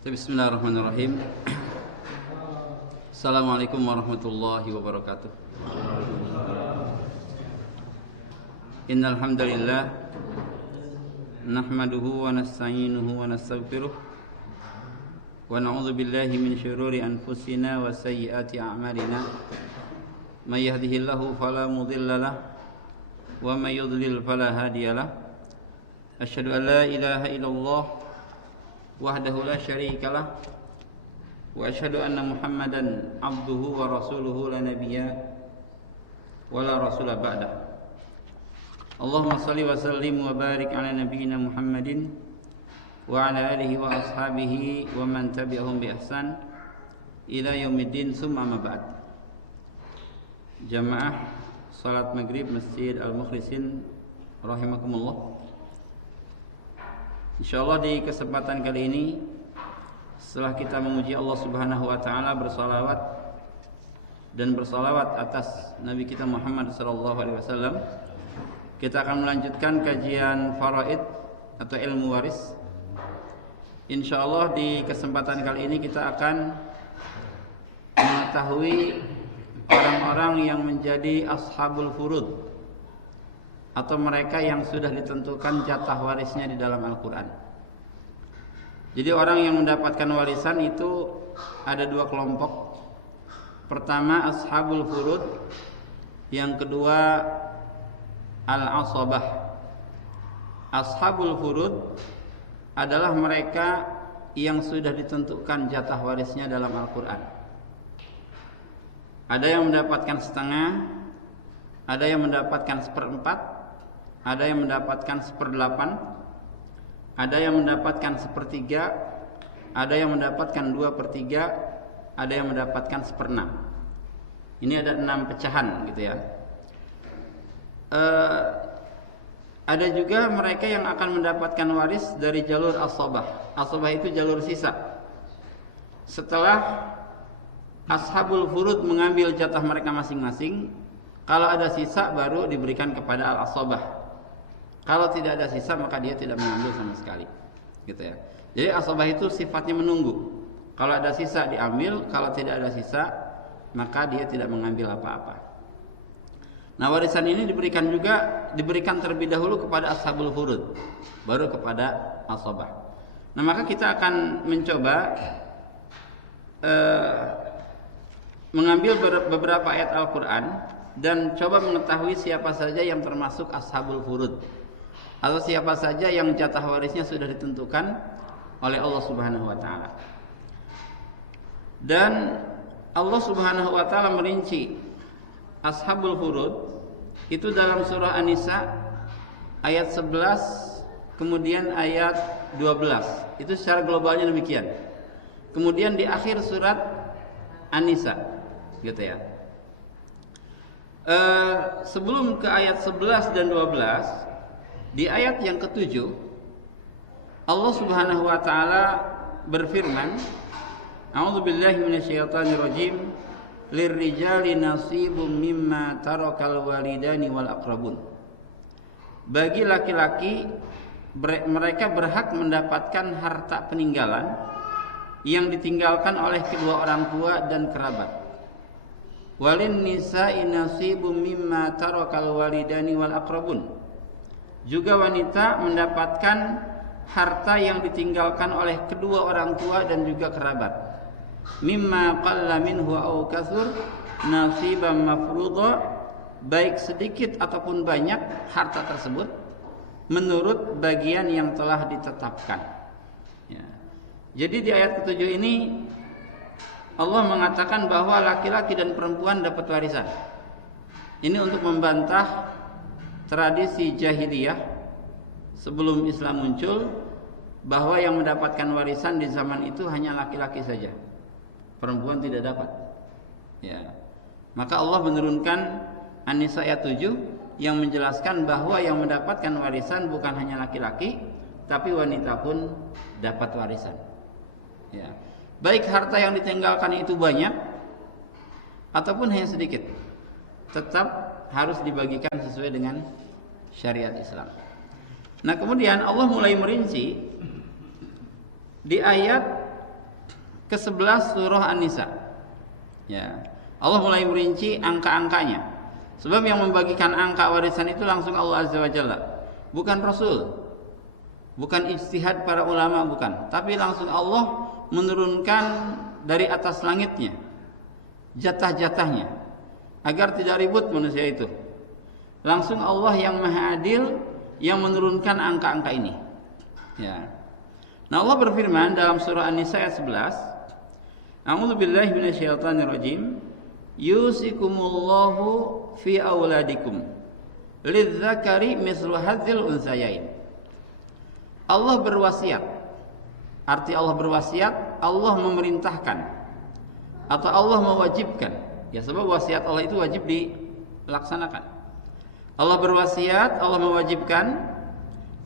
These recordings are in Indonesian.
Bismillahirrahmanirrahim. Assalamualaikum warahmatullahi wabarakatuh. Innal hamdalillah nahmaduhu wa nasta'inuhu wa nastaghfiruh wa na'udzu billahi min syururi anfusina wa sayyiati a'malina. May yahdihillahu fala mudilla lahu wa may yudlil fala hadiya lahu. Asyhadu an la ilaha illallah wahdahu la syarika lah wa asyhadu anna Muhammadan abduhu wa rasuluhu la nabiyya wa la rasula ba'da. Allahumma shalli wa sallim wa barik ala nabiyyina Muhammadin wa ala alihi wa ashabihi wa man tabi'ahum bi ihsan ila yaumiddin, summa amma ba'd. Jamaah salat maghrib Masjid Al-Mukhlisin rahimakumullah. InsyaAllah di kesempatan kali ini, setelah kita memuji Allah Subhanahu wa Ta'ala, bersalawat dan bersalawat atas Nabi kita Muhammad SAW, kita akan melanjutkan kajian faraid atau ilmu waris. InsyaAllah di kesempatan kali ini kita akan mengetahui orang-orang yang menjadi ashabul furud, atau mereka yang sudah ditentukan jatah warisnya di dalam Al-Quran. Jadi orang yang mendapatkan warisan itu ada dua kelompok. Pertama ashabul furud, yang kedua al-asabah. Ashabul furud adalah mereka yang sudah ditentukan jatah warisnya dalam Al-Quran. Ada yang mendapatkan setengah, ada yang mendapatkan seperempat, ada yang mendapatkan seperdelapan, ada yang mendapatkan sepertiga, ada yang mendapatkan 2/3, ada yang mendapatkan 1/6. Ini ada 6 pecahan gitu ya. Ada juga mereka yang akan mendapatkan waris dari jalur asabah. Asabah itu jalur sisa. Setelah ashabul furud mengambil jatah mereka masing-masing, kalau ada sisa baru diberikan kepada al-asabah. Kalau tidak ada sisa maka dia tidak mengambil sama sekali, gitu ya. Jadi asabah itu sifatnya menunggu. Kalau ada sisa diambil, kalau tidak ada sisa maka dia tidak mengambil apa-apa. Nah, warisan ini diberikan terlebih dahulu kepada ashabul furud, baru kepada asabah. Nah, maka kita akan mencoba mengambil beberapa ayat Al-Quran dan coba mengetahui siapa saja yang termasuk ashabul furud, atau siapa saja yang jatah warisnya sudah ditentukan oleh Allah Subhanahu wa Ta'ala. Dan Allah Subhanahu wa Ta'ala merinci ashabul furud itu dalam surah An-Nisa ayat 11 kemudian ayat 12. Itu secara globalnya demikian. Kemudian di akhir surat An-Nisa, gitu ya. Sebelum ke ayat 11 dan 12, di ayat yang ke-7 Allah Subhanahu wa Ta'ala berfirman, A'udzubillahi minasyaitonirrajim, lirrijali nasibum mimma tarakal walidani wal aqrabun. Bagi laki-laki mereka berhak mendapatkan harta peninggalan yang ditinggalkan oleh kedua orang tua dan kerabat. Walin nisa'i nasibum mimma tarakal walidani wal aqrabun. Juga wanita mendapatkan harta yang ditinggalkan oleh kedua orang tua dan juga kerabat. Mimma qalla minhu aw katsur nasiban mafruḍa, baik sedikit ataupun banyak harta tersebut menurut bagian yang telah ditetapkan. Ya. Jadi di ayat ke-7 ini Allah mengatakan bahwa laki-laki dan perempuan dapat warisan. Ini untuk membantah tradisi jahiliyah sebelum Islam muncul, bahwa yang mendapatkan warisan di zaman itu hanya laki-laki saja, perempuan tidak dapat. Ya. Maka Allah menurunkan An-Nisa ayat 7 yang menjelaskan bahwa yang mendapatkan warisan bukan hanya laki-laki, tapi wanita pun dapat warisan. Ya. Baik harta yang ditinggalkan itu banyak ataupun hanya sedikit, tetap harus dibagikan sesuai dengan syariat Islam. Nah, kemudian Allah mulai merinci di ayat ke-11 surah An-Nisa. Ya. Allah mulai merinci angka-angkanya. Sebab yang membagikan angka warisan itu langsung Allah Azza wa Jalla. Bukan Rasul. Bukan ijtihad para ulama, bukan. Tapi langsung Allah menurunkan dari atas langitnya jatah-jatahnya agar tidak ribut manusia itu. Langsung Allah yang Maha Adil yang menurunkan angka-angka ini. Ya. Nah, Allah berfirman dalam surah An-Nisa ayat 11, A'udzu billahi minasyaitonir rajim. Yusikumullahu fi auladikum lidzakari mislu hadzil unsayain. Allah berwasiat. Arti Allah berwasiat, Allah memerintahkan atau Allah mewajibkan. Ya, sebab wasiat Allah itu wajib dilaksanakan. Allah berwasiat, Allah mewajibkan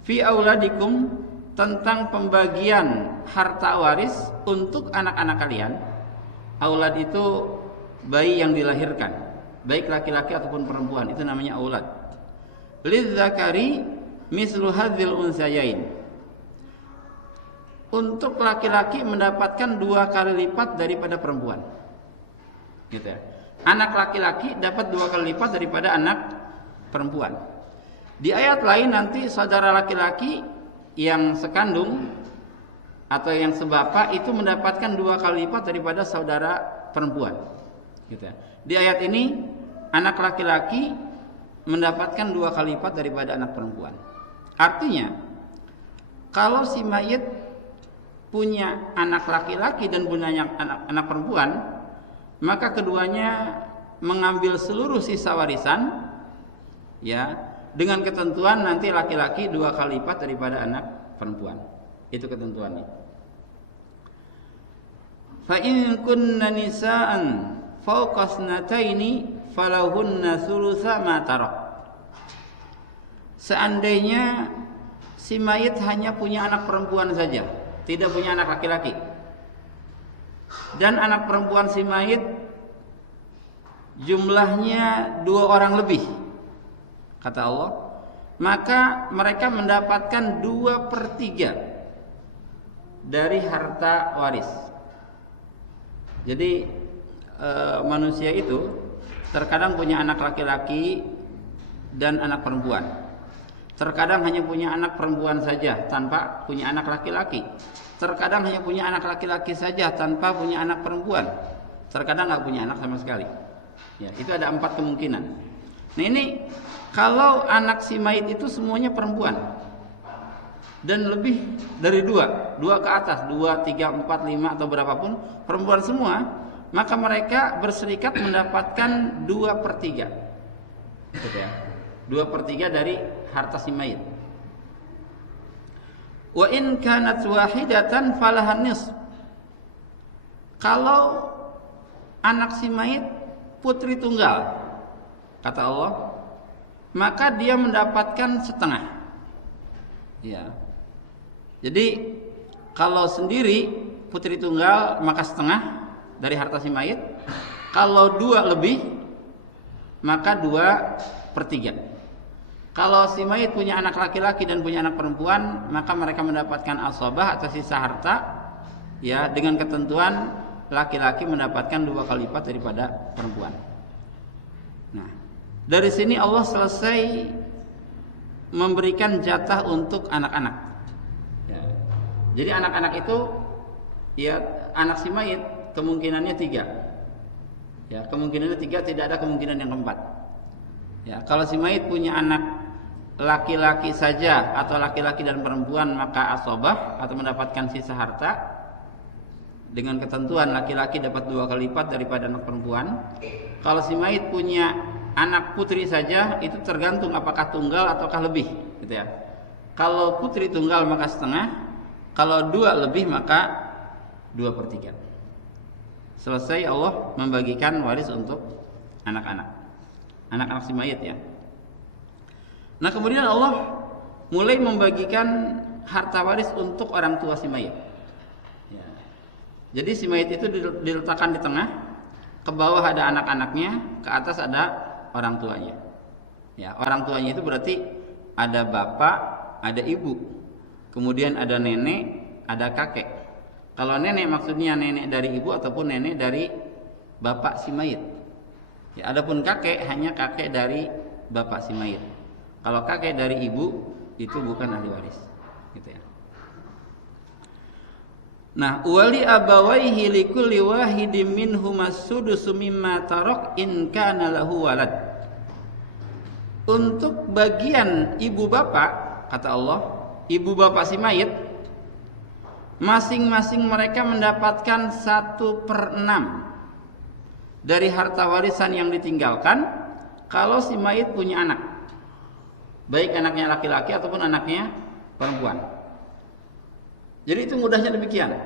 fi auladikum tentang pembagian harta waris untuk anak-anak kalian. Aulad itu bayi yang dilahirkan, baik laki-laki ataupun perempuan, itu namanya aulad. Lidzakari mislu hadzil unsayain. Untuk laki-laki mendapatkan 2 kali lipat daripada perempuan. Gitu ya. Anak laki-laki dapat 2 kali lipat daripada anak perempuan. Di ayat lain nanti saudara laki-laki yang sekandung atau yang sebapa itu mendapatkan 2 kali lipat daripada saudara perempuan. Gitu. Di ayat ini anak laki-laki mendapatkan 2 kali lipat daripada anak perempuan. Artinya kalau si mayit punya anak laki-laki dan punya anak perempuan, maka keduanya mengambil seluruh sisa warisan, ya, dengan ketentuan nanti laki-laki 2 kali lipat daripada anak perempuan. Itu ketentuannya. Fa in kunna nisaan fawqa snataini falahunna thulutsa ma tarak. Seandainya si mayit hanya punya anak perempuan saja, tidak punya anak laki-laki, dan anak perempuan si mayit jumlahnya 2 orang lebih, kata Allah, maka mereka mendapatkan 2/3 dari harta waris. Jadi manusia itu terkadang punya anak laki-laki dan anak perempuan. Terkadang hanya punya anak perempuan saja tanpa punya anak laki-laki. Terkadang hanya punya anak laki-laki saja tanpa punya anak perempuan. Terkadang nggak punya anak sama sekali. Ya, itu ada 4 kemungkinan. Nah, ini kalau anak si mayit itu semuanya perempuan dan lebih dari 2 ke atas, 2, 3, 4, 5 atau berapapun perempuan semua, maka mereka berserikat mendapatkan 2/3. Gitu ya. 2/3 dari harta si mayit. Wa in kanat wahidatan falahan nisf. Kalau anak si mayit putri tunggal, kata Allah, maka dia mendapatkan setengah. Ya. Jadi kalau sendiri putri tunggal maka setengah dari harta si mayit. Kalau 2 lebih maka 2/3. Kalau si mayit punya anak laki-laki dan punya anak perempuan, maka mereka mendapatkan asabah atau sisa harta, ya, dengan ketentuan laki-laki mendapatkan 2 kali lipat daripada perempuan. Nah, dari sini Allah selesai memberikan jatah untuk anak-anak. Ya. Jadi anak-anak itu, ya, anak si mayit kemungkinannya 3. Ya, kemungkinannya 3, tidak ada kemungkinan yang keempat. Ya, kalau si mayit punya anak laki-laki saja atau laki-laki dan perempuan, maka asabah atau mendapatkan sisa harta dengan ketentuan laki-laki dapat 2 kali lipat daripada anak perempuan. Kalau si mayit punya anak putri saja, itu tergantung apakah tunggal ataukah lebih, gitu ya. Kalau putri tunggal maka setengah, kalau 2 lebih maka 2/3. Selesai Allah membagikan waris untuk anak-anak si mayit, ya. Nah, kemudian Allah mulai membagikan harta waris untuk orang tua si mayit. Ya. Jadi si mayit itu diletakkan di tengah, ke bawah ada anak-anaknya, ke atas ada orang tuanya. Ya, orang tuanya itu berarti ada bapak, ada ibu, kemudian ada nenek, ada kakek. Kalau nenek maksudnya nenek dari ibu ataupun nenek dari bapak si mayit. Ya, adapun kakek hanya kakek dari bapak si mayit. Kalau kakek dari ibu itu bukan ahli waris, gitu ya. Nah, wali abawaihi likulli wahidin minhum as-sudusu mimma tarak in kana lahu walad. Untuk bagian ibu bapak, kata Allah, ibu bapak si mayit, masing-masing mereka mendapatkan 1/6 dari harta warisan yang ditinggalkan kalau si mayit punya anak, baik anaknya laki-laki ataupun anaknya perempuan. Jadi itu mudahnya demikian.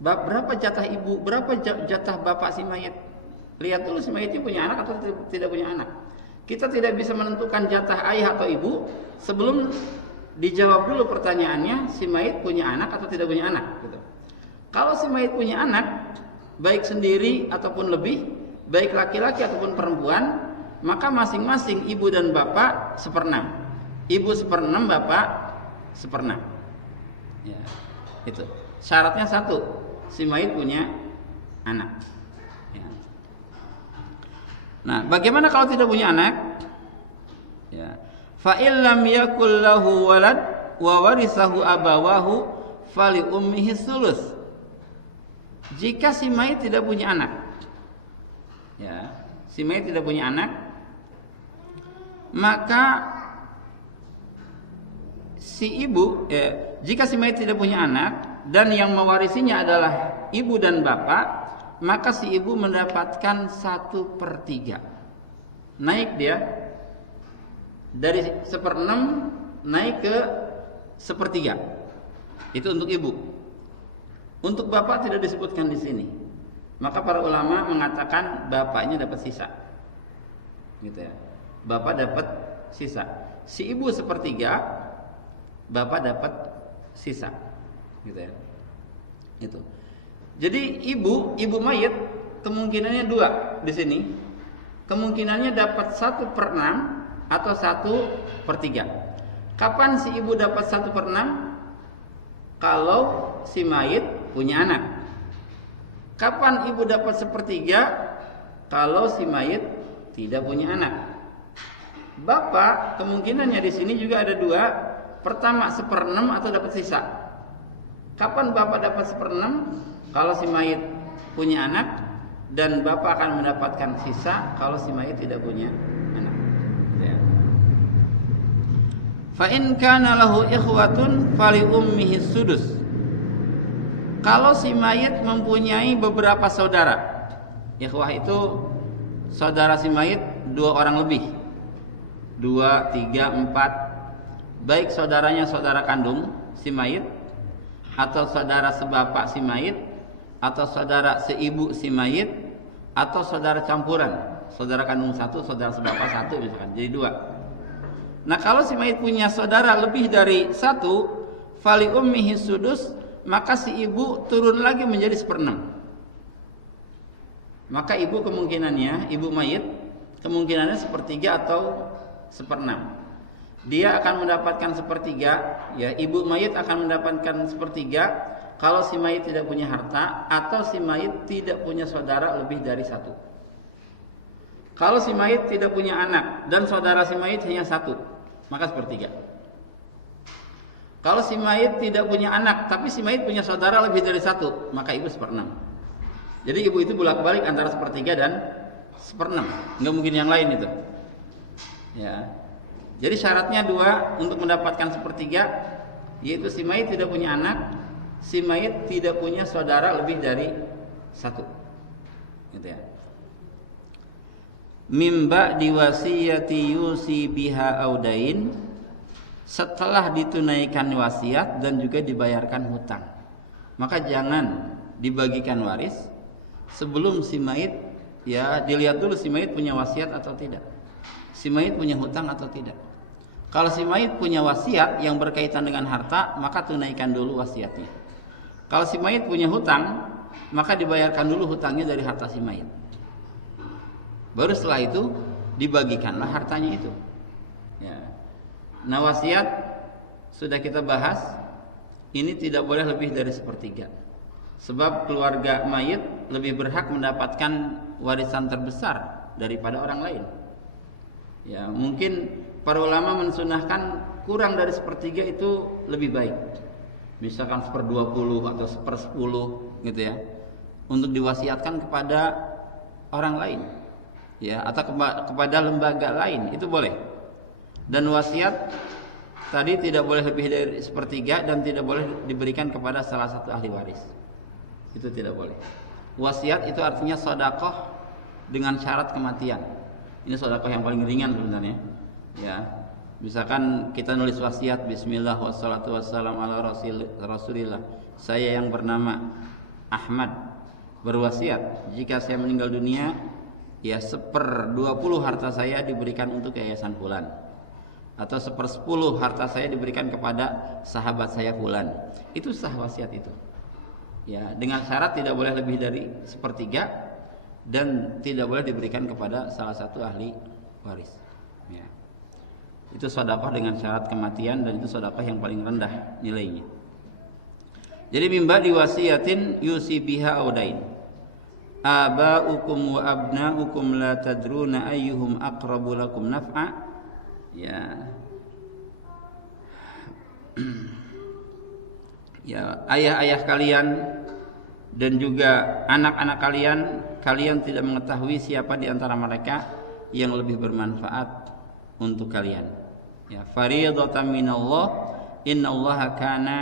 Berapa jatah ibu, berapa jatah bapak si mayit? Lihat dulu si mayitnya punya anak atau tidak punya anak. Kita tidak bisa menentukan jatah ayah atau ibu sebelum dijawab dulu pertanyaannya, si mayit punya anak atau tidak punya anak, gitu. Kalau si mayit punya anak, baik sendiri ataupun lebih, baik laki-laki ataupun perempuan, maka masing-masing ibu dan bapak 1/6. Ibu 1/6, bapak 1/6. Ya, itu. Syaratnya satu, si mayit punya anak. Ya. Nah, bagaimana kalau tidak punya anak? Ya. Fa illam yakul lahu walad wa warisahu abawahu fali ummihi sulus. Jika si mayit tidak punya anak, ya, si mayit tidak punya anak, maka si ibu, jika si mayit tidak punya anak dan yang mewarisinya adalah ibu dan bapak, maka si ibu mendapatkan 1/3. Naik dia dari 1/6 naik ke 1/3. Itu untuk ibu. Untuk bapak tidak disebutkan di sini. Maka para ulama mengatakan bapaknya dapat sisa. Gitu ya. Bapak dapat sisa. Si ibu 1/3, bapak dapat sisa. Gitu ya. Itu. Jadi ibu mayit kemungkinannya 2 di sini. Kemungkinannya dapat 1/6 atau 1/3. Kapan si ibu dapat 1/6? Kalau si mayit punya anak. Kapan ibu dapat 1/3? Kalau si mayit tidak punya anak. Bapak kemungkinannya di sini juga ada 2. Pertama 1/6 atau dapat sisa. Kapan bapak dapat 1/6? Kalau si mayit punya anak, dan bapak akan mendapatkan sisa kalau si mayit tidak punya anak. Ya. Fa in kana lahu ikhwatun fali ummihi sudus. Kalau si mayit mempunyai beberapa saudara, ikhwah itu saudara si mayit 2 orang lebih, 2, 3, 4, baik saudaranya saudara kandung si mayit, atau saudara sebapak si mayit, atau saudara seibu si mayit, atau saudara campuran, saudara kandung 1, saudara sebapak 1 misalkan, jadi 2. Nah, kalau si mayit punya saudara lebih dari 1, fali ummihi sudus, maka si ibu turun lagi menjadi 1/6. Maka ibu kemungkinannya, ibu mayit kemungkinannya 1/3 atau 1/6. Dia akan mendapatkan 1/3, ya, ibu mayit akan mendapatkan 1/3 kalau si mayit tidak punya harta atau si mayit tidak punya saudara lebih dari 1. Kalau si mayit tidak punya anak dan saudara si mayit hanya 1, maka 1/3. Kalau si mayit tidak punya anak tapi si mayit punya saudara lebih dari 1, maka ibu 1/6. Jadi ibu itu bolak-balik antara 1/3 dan 1/6. Enggak mungkin yang lain itu. Ya. Jadi syaratnya 2 untuk mendapatkan 1/3, yaitu si mayit tidak punya anak, si mayit tidak punya saudara lebih dari 1. Gitu ya. Mimba diwasiyati yusi biha audain, setelah ditunaikan wasiat dan juga dibayarkan hutang. Maka jangan dibagikan waris sebelum si mayit, ya, dilihat dulu si mayit punya wasiat atau tidak, si mayit punya hutang atau tidak. Kalau si mayit punya wasiat yang berkaitan dengan harta, maka tunaikan dulu wasiatnya. Kalau si mayit punya hutang, maka dibayarkan dulu hutangnya dari harta si mayit. Baru setelah itu dibagikanlah hartanya itu. Ya. Nah, wasiat sudah kita bahas, ini tidak boleh lebih dari 1/3. Sebab keluarga mayit lebih berhak mendapatkan warisan terbesar daripada orang lain. Ya, mungkin para ulama mensunahkan kurang dari sepertiga itu lebih baik. Misalkan 1/20 atau 1/10 gitu ya. Untuk diwasiatkan kepada orang lain. Ya, atau kepada lembaga lain, itu boleh. Dan wasiat tadi tidak boleh lebih dari 1/3 dan tidak boleh diberikan kepada salah satu ahli waris. Itu tidak boleh. Wasiat itu artinya sedekah dengan syarat kematian. Ini sedekah yang paling ringan sebenarnya. Ya. Misalkan kita nulis wasiat bismillah wassalatu wassalamu ala rasulillah. Saya yang bernama Ahmad berwasiat jika saya meninggal dunia ya 1/20 harta saya diberikan untuk yayasan fulan, atau 1/10 harta saya diberikan kepada sahabat saya fulan. Itu sah wasiat itu. Ya, dengan syarat tidak boleh lebih dari 1/3 dan tidak boleh diberikan kepada salah satu ahli waris. Ya. Itu sedekah dengan syarat kematian dan itu sedekah yang paling rendah nilainya. Jadi mimba diwasiatin yusi biha audain. Aba'ukum wa abna'ukum la tadruna ayyuhum aqrabu lakum naf'a. Ya. Ya, ayah-ayah kalian dan juga anak-anak kalian, kalian tidak mengetahui siapa di antara mereka yang lebih bermanfaat untuk kalian. Ya, fariidatan minallah, innallaha kana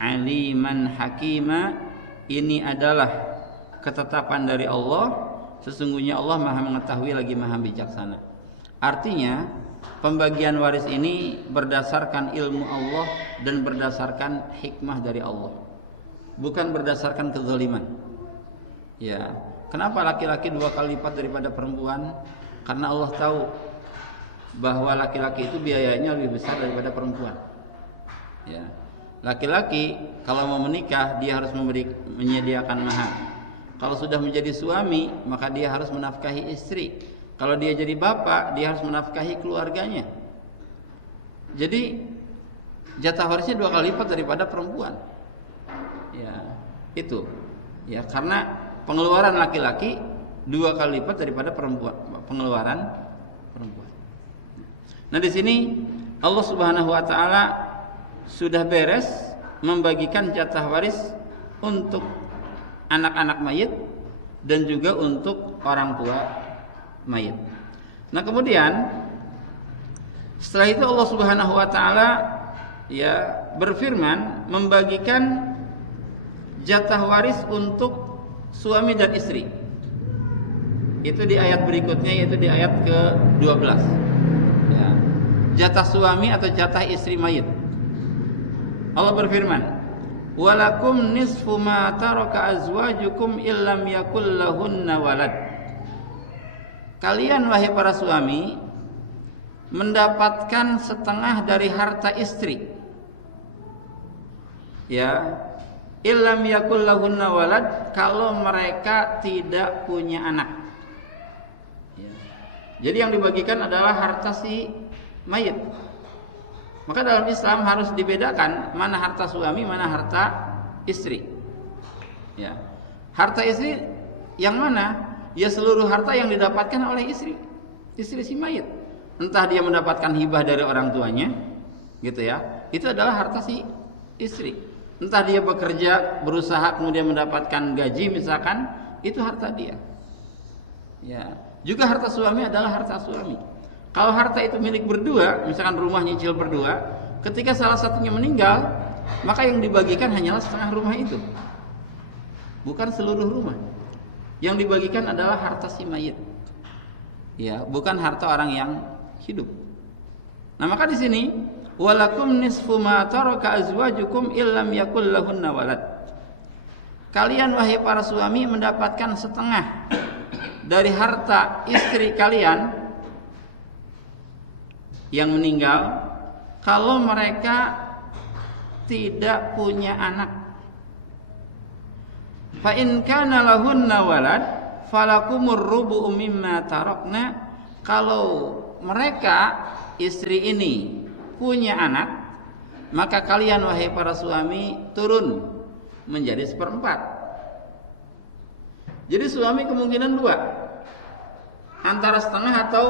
aliman hakima. Ini adalah ketetapan dari Allah, sesungguhnya Allah Maha mengetahui lagi Maha bijaksana. Artinya, pembagian waris ini berdasarkan ilmu Allah dan berdasarkan hikmah dari Allah, bukan berdasarkan kezaliman. Ya, kenapa laki-laki 2 kali lipat daripada perempuan? Karena Allah tahu bahwa laki-laki itu biayanya lebih besar daripada perempuan. Ya, laki-laki kalau mau menikah dia harus menyediakan mahar. Kalau sudah menjadi suami maka dia harus menafkahi istri. Kalau dia jadi bapak dia harus menafkahi keluarganya. Jadi jatah warisnya 2 kali lipat daripada perempuan. Ya, itu. Ya, karena pengeluaran laki-laki 2 kali lipat daripada pengeluaran perempuan. Nah, di sini Allah Subhanahu wa taala sudah beres membagikan jatah waris untuk anak-anak mayit dan juga untuk orang tua mayit. Nah, kemudian setelah itu Allah Subhanahu wa taala ya berfirman membagikan jatah waris untuk suami dan istri. Itu di ayat berikutnya, yaitu di ayat ke-12. Ya. Jatah suami atau jatah istri mayit. Allah berfirman, "Walakum nisfu ma taraka azwajukum illam yakul lahunna walad." Kalian wahai para suami mendapatkan setengah dari harta istri. Ya, illam yakul lahunna walad, kalau mereka tidak punya anak. Ya. Jadi yang dibagikan adalah harta si mayit. Maka dalam Islam harus dibedakan mana harta suami, mana harta istri. Ya. Harta istri yang mana? Ya seluruh harta yang didapatkan oleh istri si mayit. Entah dia mendapatkan hibah dari orang tuanya, gitu ya. Itu adalah harta si istri. Entah dia bekerja, berusaha kemudian mendapatkan gaji misalkan, itu harta dia. Ya. Juga harta suami adalah harta suami. Kalau harta itu milik berdua, misalkan rumah nyicil berdua, ketika salah satunya meninggal, maka yang dibagikan hanyalah setengah rumah itu, bukan seluruh rumah. Yang dibagikan adalah harta si mayit, ya, bukan harta orang yang hidup. Nah, maka di sini walakum nisfu ma taraka azwajukum illam yakul lahunna walad. Kalian wahai para suami mendapatkan setengah dari harta istri kalian yang meninggal kalau mereka tidak punya anak. Fa in kana lahunna walad falakumur rubu'u mimma tarakna. Kalau mereka istri ini punya anak, maka kalian wahai para suami turun menjadi 1/4. Jadi suami kemungkinan 2, antara setengah atau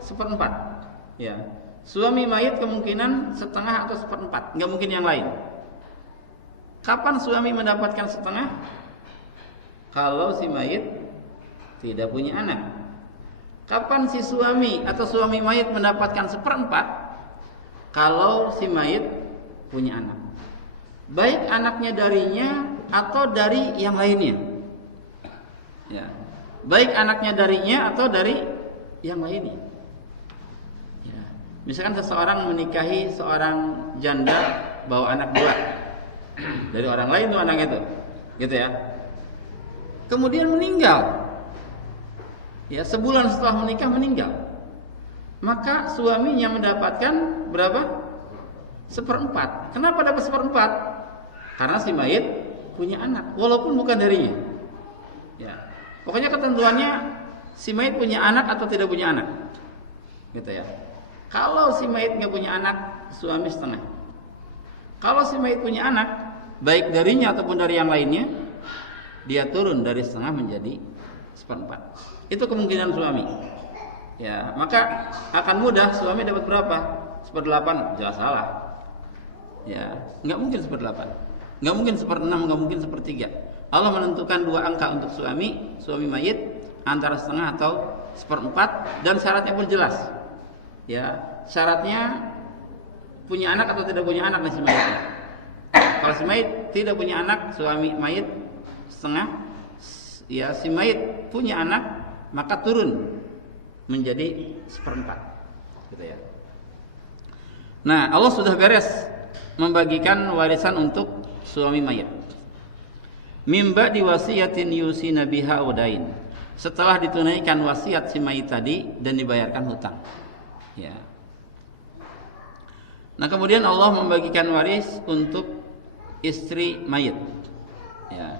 1/4. Ya, suami mayit kemungkinan setengah atau 1/4, nggak mungkin yang lain. Kapan suami mendapatkan setengah? Kalau si mayit tidak punya anak. Kapan si suami atau suami mayit mendapatkan 1/4? Kalau si mayit punya anak, baik anaknya darinya atau dari yang lainnya. Ya, baik anaknya darinya atau dari yang lainnya. Ya. Misalkan seseorang menikahi seorang janda bawa anak 2 dari orang lain tuh anak itu, gitu ya. Kemudian meninggal. Ya, sebulan setelah menikah meninggal. Maka suaminya mendapatkan berapa? 1/4. Kenapa dapat 1/4? Karena si mayit punya anak, walaupun bukan darinya. Ya. Pokoknya ketentuannya si mayit punya anak atau tidak punya anak, gitu ya. Kalau si mayit nggak punya anak, suami setengah. Kalau si mayit punya anak, baik darinya ataupun dari yang lainnya, dia turun dari setengah menjadi 1/4. Itu kemungkinan suami. Ya, maka akan mudah suami dapat berapa? 1/8, jelas salah. Ya, nggak mungkin 1/8, nggak mungkin 1/6, nggak mungkin 1/3. Allah menentukan 2 angka untuk suami mayit, antara setengah atau 1/4, dan syaratnya pun jelas. Ya, syaratnya punya anak atau tidak punya anak nih si mayit. Kalau si mayit tidak punya anak, suami mayit setengah. Ya, si mayit punya anak, maka turun menjadi 1/4, gitu ya. Nah, Allah sudah beres membagikan warisan untuk suami mayit. Mimba diwasiyatin yusina biha udain. Setelah ditunaikan wasiat si mayit tadi dan dibayarkan hutang. Ya. Nah, kemudian Allah membagikan waris untuk istri mayit. Ya.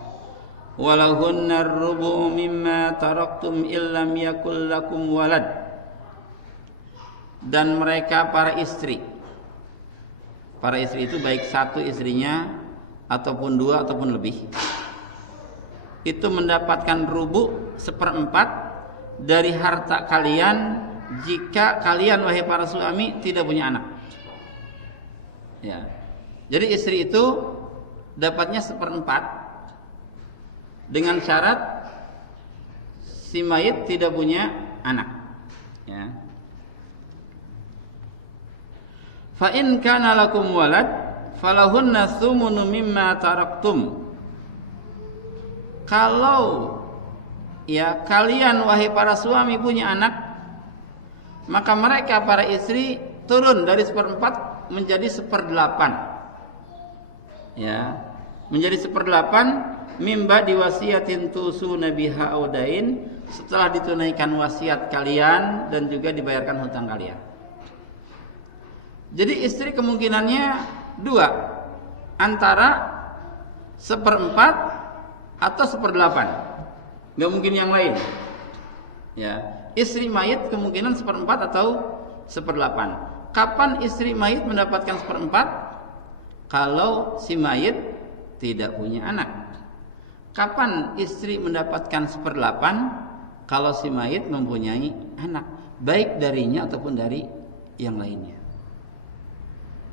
Walahunna ar-rubu' mimma taraktum illam yakul lakum walad. Dan mereka para istri itu baik satu istrinya ataupun 2 ataupun lebih, itu mendapatkan rubu' 1/4 dari harta kalian jika kalian wahai para suami tidak punya anak. Ya. Jadi istri itu dapatnya 1/4 dengan syarat si mayit tidak punya anak. Ya. Fa in kana lakum walad falahunna thumunu mimma taraktum. Kalau ya kalian wahai para suami punya anak, maka mereka para istri turun dari 1/4 menjadi 1/8. Ya, menjadi 1/8 mimba diwasiyatin tusuna biha audain, setelah ditunaikan wasiat kalian dan juga dibayarkan hutang kalian. Jadi istri kemungkinannya 2, antara 1/4 atau 1/8, nggak mungkin yang lain. Ya, istri mayit kemungkinan 1/4 atau 1/8. Kapan istri mayit mendapatkan 1/4? Kalau si mayit tidak punya anak. Kapan istri mendapatkan 1/8? Kalau si mayit mempunyai anak, baik darinya ataupun dari yang lainnya.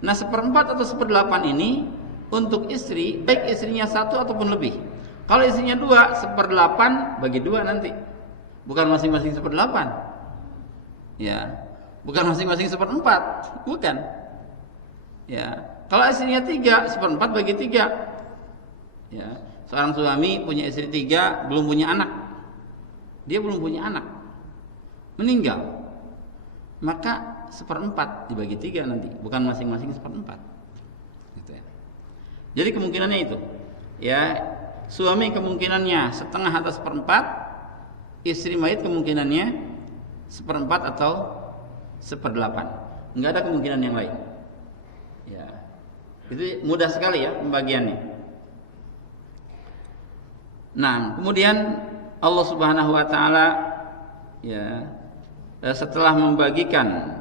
Nah, 1/4 atau 1/8 ini untuk istri, baik istrinya 1 ataupun lebih. Kalau istrinya 2, 1/8 bagi 2 nanti. Bukan masing-masing 1/8. Ya, bukan masing-masing 1/4, bukan. Ya, kalau istrinya 3, 1/4 bagi 3. Ya, seorang suami punya istri 3, belum punya anak. Dia belum punya anak, meninggal. Maka 1/4 dibagi 3 nanti, bukan masing-masing 1/4. Gitu ya. Jadi kemungkinannya itu. Ya, suami kemungkinannya setengah atau 1/4, istri mayit kemungkinannya 1/4 atau 1/8. Enggak ada kemungkinan yang lain. Ya. Itu mudah sekali ya pembagiannya. Nah, kemudian Allah Subhanahu wa taala ya setelah membagikan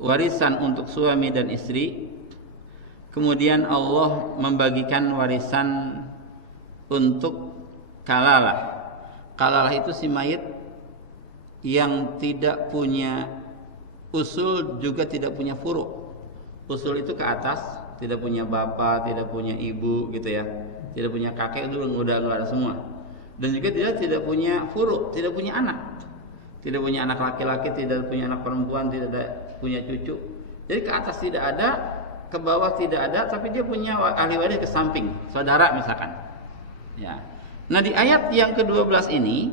warisan untuk suami dan istri, kemudian Allah membagikan warisan untuk kalalah. Kalalah itu si mayit yang tidak punya usul juga tidak punya furu'. Usul itu ke atas, tidak punya bapak, tidak punya ibu gitu ya. Tidak punya kakek, dulu udah enggak ada semua. Dan juga tidak punya furu', tidak punya anak. Tidak punya anak laki-laki, tidak punya anak perempuan, tidak ada punya cucu. Jadi ke atas tidak ada, ke bawah tidak ada, tapi dia punya ahli waris ke samping, saudara misalkan. Ya. Nah, di ayat yang ke-12 ini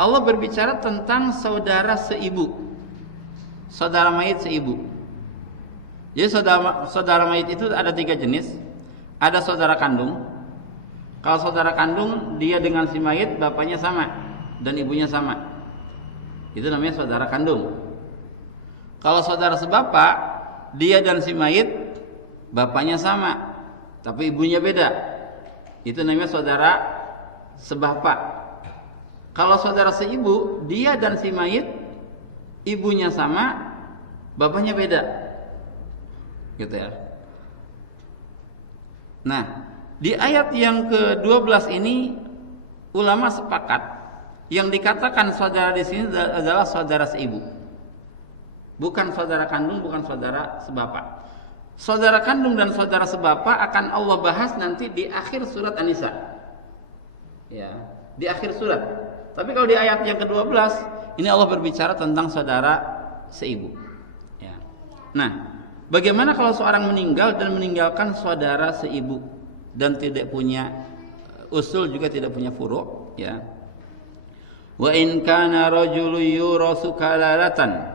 Allah berbicara tentang saudara seibu. Saudara mayit seibu. Jadi saudara mayit itu ada 3 jenis. Ada saudara kandung. Kalau saudara kandung dia dengan si mayit bapaknya sama dan ibunya sama. Itu namanya saudara kandung. Kalau saudara sebapak, dia dan si mayit bapaknya sama, tapi ibunya beda. Itu namanya saudara sebapak. Kalau saudara seibu, dia dan si mayit ibunya sama, bapaknya beda. Gitu ya. Nah, di ayat yang ke-12 ini ulama sepakat yang dikatakan saudara di sini adalah saudara seibu. Bukan saudara kandung, bukan saudara sebapak. Saudara kandung dan saudara sebapak akan Allah bahas nanti di akhir surat An-Nisa. Ya, di akhir surat. Tapi kalau di ayat yang ke-12 ini Allah berbicara tentang saudara seibu. Ya. Nah, bagaimana kalau seorang meninggal dan meninggalkan saudara seibu dan tidak punya usul juga tidak punya furu', ya. Wa in kana rajulun yurasu kalalatan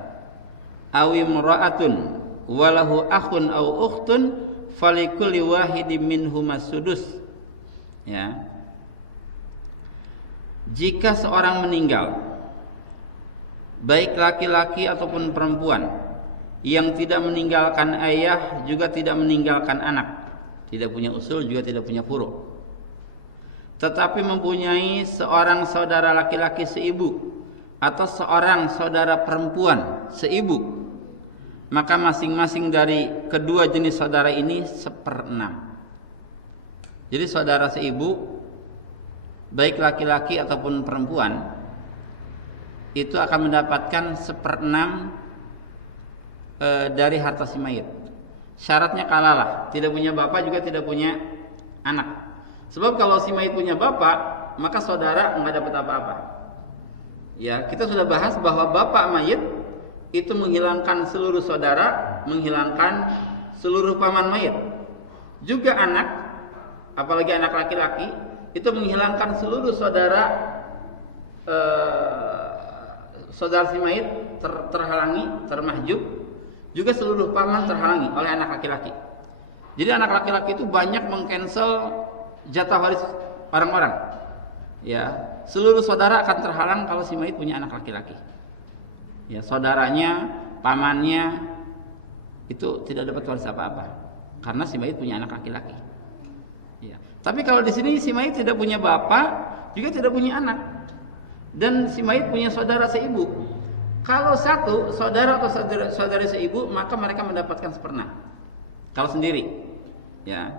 aw imra'atun wa lahu akhun aw ukhtun falikulli wahidin minhum as-sudus. Ya. Jika seorang meninggal baik laki-laki ataupun perempuan yang tidak meninggalkan ayah juga tidak meninggalkan anak, tidak punya usul juga tidak punya furu', tetapi mempunyai seorang saudara laki-laki seibu atau seorang saudara perempuan seibu, maka masing-masing dari kedua jenis saudara ini 1/6. Jadi saudara seibu baik laki-laki ataupun perempuan itu akan mendapatkan 1/6 dari harta si mayit. Syaratnya kalalah, tidak punya bapak juga tidak punya anak. Sebab kalau si mayit punya bapak, maka saudara nggak dapat apa-apa. Ya, kita sudah bahas bahwa bapak mayit itu menghilangkan seluruh saudara, menghilangkan seluruh paman mayit. Juga anak, apalagi anak laki-laki, itu menghilangkan seluruh saudara saudara si mayit terhalangi, termahjub. Juga seluruh paman terhalangi oleh anak laki-laki. Jadi anak laki-laki itu banyak mengcancel jatah waris orang-orang. Ya, seluruh saudara akan terhalang kalau si mayit punya anak laki-laki. Ya, saudaranya, pamannya itu tidak dapat waris apa-apa karena si mayit punya anak laki-laki. Ya. Tapi kalau di sini si mayit tidak punya bapak, juga tidak punya anak. Dan si mayit punya saudara seibu. Kalau satu saudara atau saudari seibu, maka mereka mendapatkan 1/6. Kalau sendiri, ya.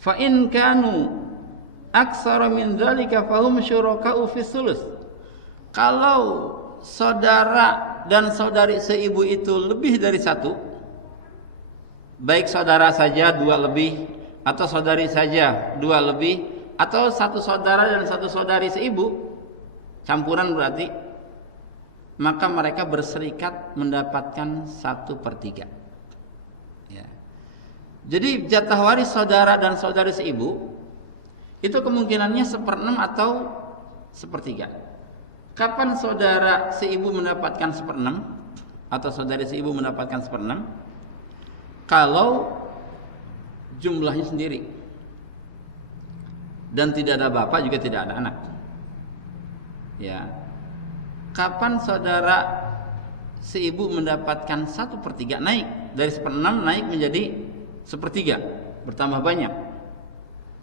Fa in kanu aksara min dzalika fahum syuraka'u fis sulus. Kalau saudara dan saudari seibu itu lebih dari 1, baik saudara saja 2 lebih atau saudari saja 2 lebih atau 1 saudara dan 1 saudari seibu, campuran berarti, maka mereka berserikat mendapatkan 1/3. Ya. Jadi jatah waris saudara dan saudari seibu itu kemungkinannya 1/6 atau 1/3. Kapan saudara seibu mendapatkan 1/6 atau saudari seibu mendapatkan 1/6? Kalau jumlahnya sendiri dan tidak ada bapak juga tidak ada anak. Ya. Kapan saudara seibu mendapatkan 1/3, naik dari 1/6 naik menjadi 1/3, bertambah banyak.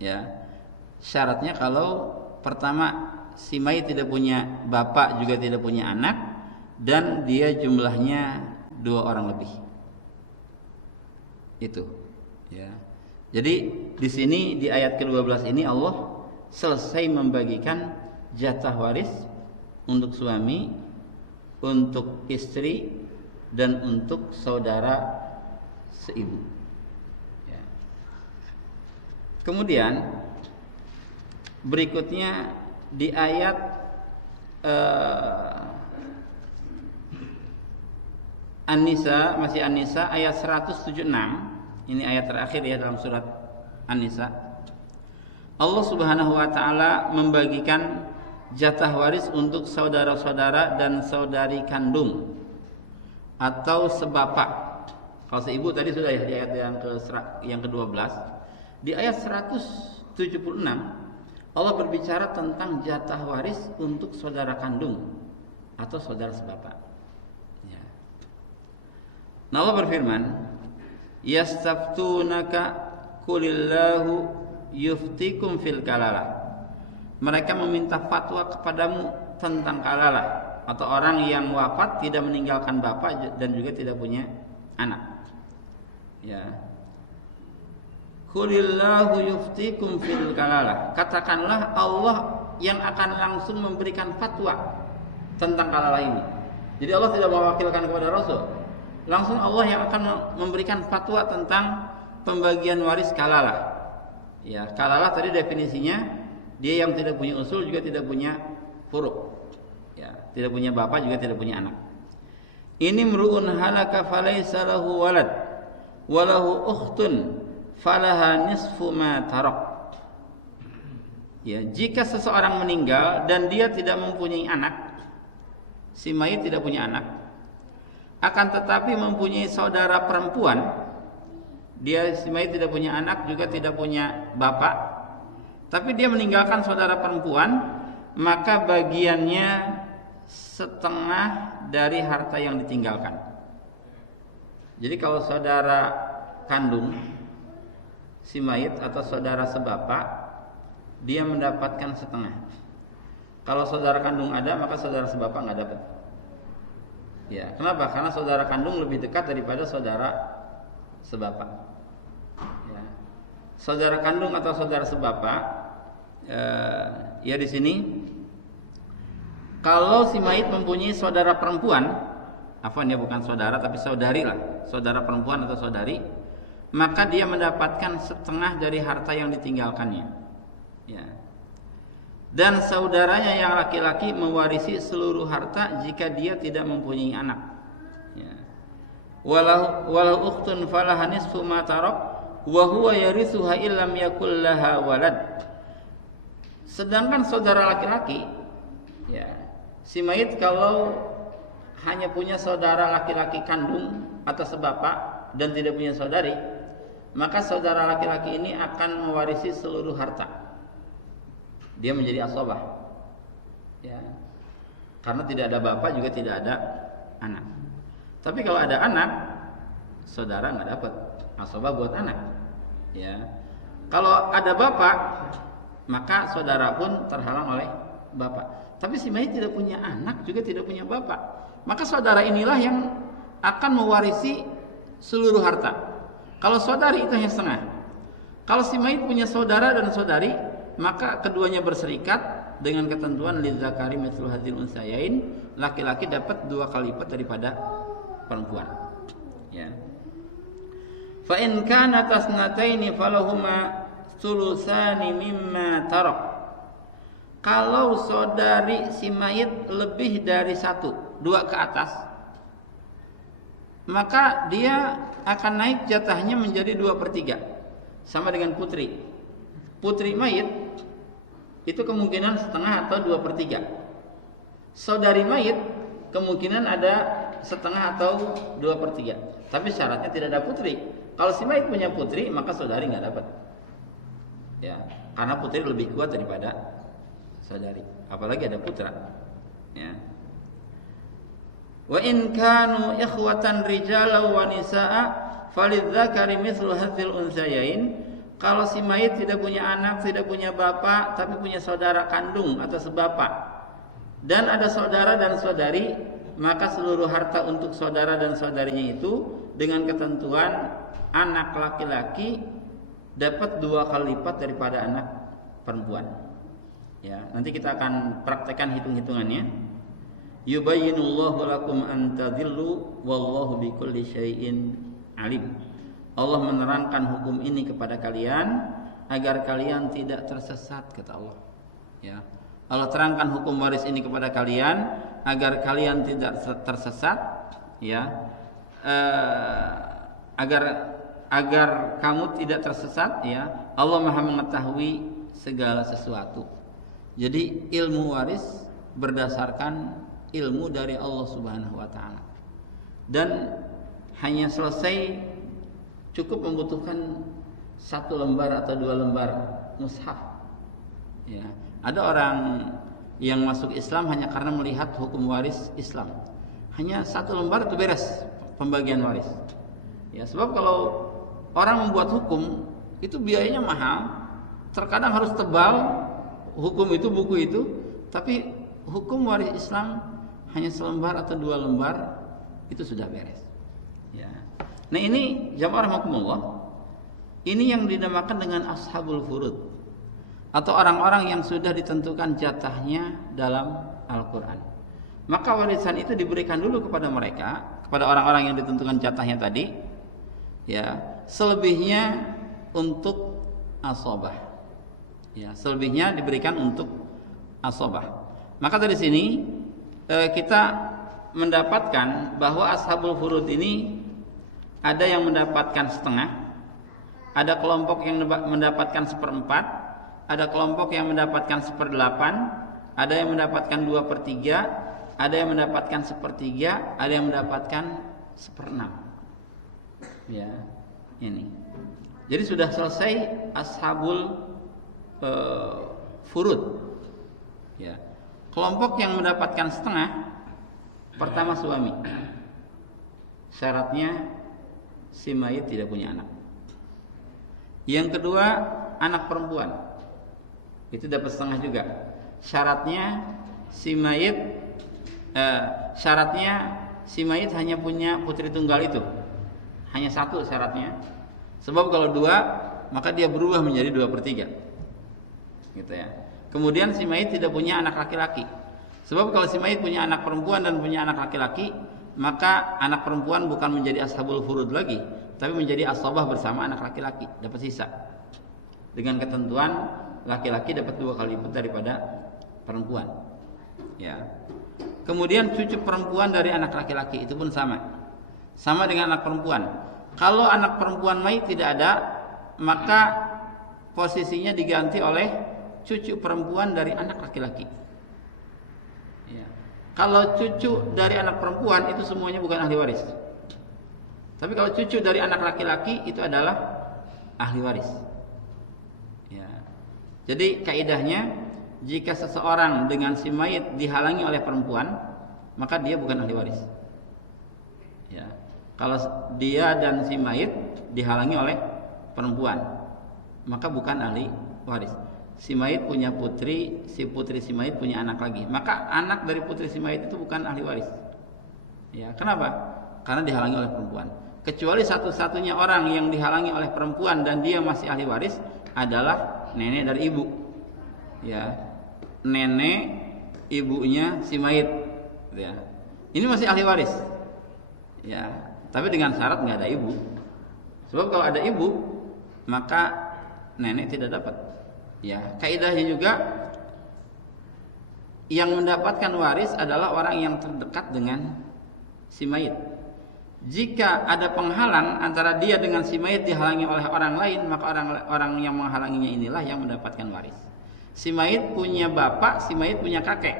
Ya, syaratnya kalau pertama si mayit tidak punya bapak juga tidak punya anak dan dia jumlahnya 2 orang lebih. Itu, ya. Jadi di sini di ayat ke-12 ini Allah selesai membagikan jatah waris untuk suami, untuk istri, dan untuk saudara seibu. Ya. Kemudian berikutnya di ayat An-Nisa, masih An-Nisa ayat 176. Ini ayat terakhir ya dalam surat An-Nisa. Allah Subhanahu wa taala membagikan jatah waris untuk saudara-saudara dan saudari kandung atau sebapak. Kalau seibu tadi sudah ya di ayat yang ke-12. Di ayat 176 Allah berbicara tentang jatah waris untuk saudara kandung atau saudara sebapak. Ya. Nah, Allah berfirman, "Yastaftunaka qulillahu yuftikum fil kalalah." Mereka meminta fatwa kepadamu tentang kalalah atau orang yang wafat tidak meninggalkan bapak dan juga tidak punya anak. Ya. Qulillahu yuftikum fil kalalah. Katakanlah Allah yang akan langsung memberikan fatwa tentang kalalah ini. Jadi Allah tidak mewakilkan kepada Rasul. Langsung Allah yang akan memberikan fatwa tentang pembagian waris kalalah. Ya, kalalah tadi definisinya dia yang tidak punya usul juga tidak punya furu'. Ya, tidak punya bapak juga tidak punya anak. Ini mru'un halaka falaysa lahu walad wa lahu ukhtun falaha nisfu ma tarak. Ya, jika seseorang meninggal dan dia tidak mempunyai anak, si mayit tidak punya anak, akan tetapi mempunyai saudara perempuan, dia si mayit tidak punya anak juga tidak punya bapak, tapi dia meninggalkan saudara perempuan, maka bagiannya setengah dari harta yang ditinggalkan. Jadi kalau saudara kandung si mayit atau saudara sebapak, dia mendapatkan setengah. Kalau saudara kandung ada, maka saudara sebapak nggak dapat. Ya, kenapa? Karena saudara kandung lebih dekat daripada saudara sebapak. Ya. Saudara kandung atau saudara sebapak, ya di sini, kalau si mayit mempunyai saudara perempuan, afwan ya bukan saudara tapi saudari lah, saudara perempuan atau saudari, maka dia mendapatkan setengah dari harta yang ditinggalkannya. Ya. Dan saudaranya yang laki-laki mewarisi seluruh harta jika dia tidak mempunyai anak. Ya. Walau ukhtun falaha nisfu ma tarak wa huwa yarithuha illam yakul laha walad. Sedangkan saudara laki-laki, ya, si mayit kalau hanya punya saudara laki-laki kandung atau sebapak dan tidak punya saudari, maka saudara laki-laki ini akan mewarisi seluruh harta. Dia menjadi asabah, ya, karena tidak ada bapak juga tidak ada anak. Tapi kalau ada anak, saudara nggak dapat asabah buat anak. Ya, kalau ada bapak, maka saudara pun terhalang oleh bapak. Tapi si mayit tidak punya anak juga tidak punya bapak, maka saudara inilah yang akan mewarisi seluruh harta. Kalau saudari itu hanya setengah. Kalau si mayit punya saudara dan saudari, maka keduanya berserikat dengan ketentuan lidzakari mithlu hadzal unsayain, laki-laki dapat 2 kali lipat daripada perempuan. Ya. Fa in kana tasnataini falahuma thulusani mimma tarak. Kalau saudari si mayit lebih dari 1, 2 ke atas, maka dia akan naik jatahnya menjadi 2/3, sama dengan putri. Putri mayit itu kemungkinan setengah atau 2/3. Saudari mayit kemungkinan ada setengah atau 2/3. Tapi syaratnya tidak ada putri. Kalau si mayit punya putri, maka saudari nggak dapat. Ya, karena putri lebih kuat daripada saudari. Apalagi ada putra. Ya. Wa in kanu ikhwatan rijalan wa nisaa falidzakari mithlu hadzal unsayain. Kalau si mayit tidak punya anak, tidak punya bapak, tapi punya saudara kandung atau sebapak, dan ada saudara dan saudari, maka seluruh harta untuk saudara dan saudarinya itu dengan ketentuan anak laki-laki dapat 2 kali lipat daripada anak perempuan. Ya, nanti kita akan praktekkan hitung-hitungannya. Yubayyinullahu lakum an tadillu wallahu bikulli syai'in alim. Allah menerangkan hukum ini kepada kalian agar kalian tidak tersesat, kata Allah. Ya. Allah terangkan hukum waris ini kepada kalian agar kalian tidak tersesat, ya. Agar kamu tidak tersesat, ya. Allah Maha mengetahui segala sesuatu. Jadi ilmu waris berdasarkan ilmu dari Allah Subhanahu wa taala. Dan hanya selesai cukup membutuhkan 1 lembar atau 2 lembar mushaf. Ya, ada orang yang masuk Islam hanya karena melihat hukum waris Islam. Hanya 1 lembar itu beres pembagian waris. Ya, sebab kalau orang membuat hukum itu biayanya mahal, terkadang harus tebal hukum itu, buku itu, tapi hukum waris Islam hanya 1 lembar atau 2 lembar itu sudah beres. Ya. Nah ini jamaah rahimakumullah, ini yang dinamakan dengan ashabul furud atau orang-orang yang sudah ditentukan jatahnya dalam Al-Quran. Maka warisan itu diberikan dulu kepada mereka, kepada orang-orang yang ditentukan jatahnya tadi, ya, selebihnya untuk ashabah. Ya, selebihnya diberikan untuk ashabah. Maka dari sini kita mendapatkan bahwa ashabul furud ini ada yang mendapatkan setengah, ada kelompok yang mendapatkan 1/4, ada kelompok yang mendapatkan 1/8, ada yang mendapatkan 2/3, ada yang mendapatkan 1/3, ada yang mendapatkan 1/6. Ya, ini. Jadi sudah selesai ashabul furud. Ya. Kelompok yang mendapatkan setengah, pertama suami. Syaratnya si mayit tidak punya anak. Yang kedua anak perempuan, itu dapat setengah juga. Syaratnya si mayit hanya punya putri tunggal itu, hanya 1 syaratnya. Sebab kalau 2 maka dia berubah menjadi 2/3, gitu ya. Kemudian si mayit tidak punya anak laki-laki. Sebab kalau si mayit punya anak perempuan dan punya anak laki-laki, maka anak perempuan bukan menjadi ashabul furud lagi, tapi menjadi ashabah bersama anak laki-laki, dapat sisa. Dengan ketentuan laki-laki dapat 2 kali lipat daripada perempuan. Ya. Kemudian cucu perempuan dari anak laki-laki itu pun sama. Sama dengan anak perempuan. Kalau anak perempuan mayit tidak ada, maka posisinya diganti oleh cucu perempuan dari anak laki-laki. Ya. Kalau cucu dari anak perempuan itu semuanya bukan ahli waris. Tapi kalau cucu dari anak laki-laki itu adalah ahli waris. Ya. Jadi kaidahnya, jika seseorang dengan si mayit dihalangi oleh perempuan, maka dia bukan ahli waris. Ya. Kalau dia dan si mayit dihalangi oleh perempuan, maka bukan ahli waris. Si mayit punya putri, si putri si mayit punya anak lagi, maka anak dari putri si mayit itu bukan ahli waris. Ya, kenapa? Karena dihalangi oleh perempuan. Kecuali satu-satunya orang yang dihalangi oleh perempuan dan dia masih ahli waris adalah nenek dari ibu. Ya, nenek ibunya si mayit. Ya, ini masih ahli waris. Ya, tapi dengan syarat nggak ada ibu. Sebab kalau ada ibu, maka nenek tidak dapat. Ya, kaidahnya juga yang mendapatkan waris adalah orang yang terdekat dengan si mayit. Jika ada penghalang antara dia dengan si mayit dihalangi oleh orang lain, maka orang yang menghalanginya inilah yang mendapatkan waris. Si mayit punya bapak, si mayit punya kakek.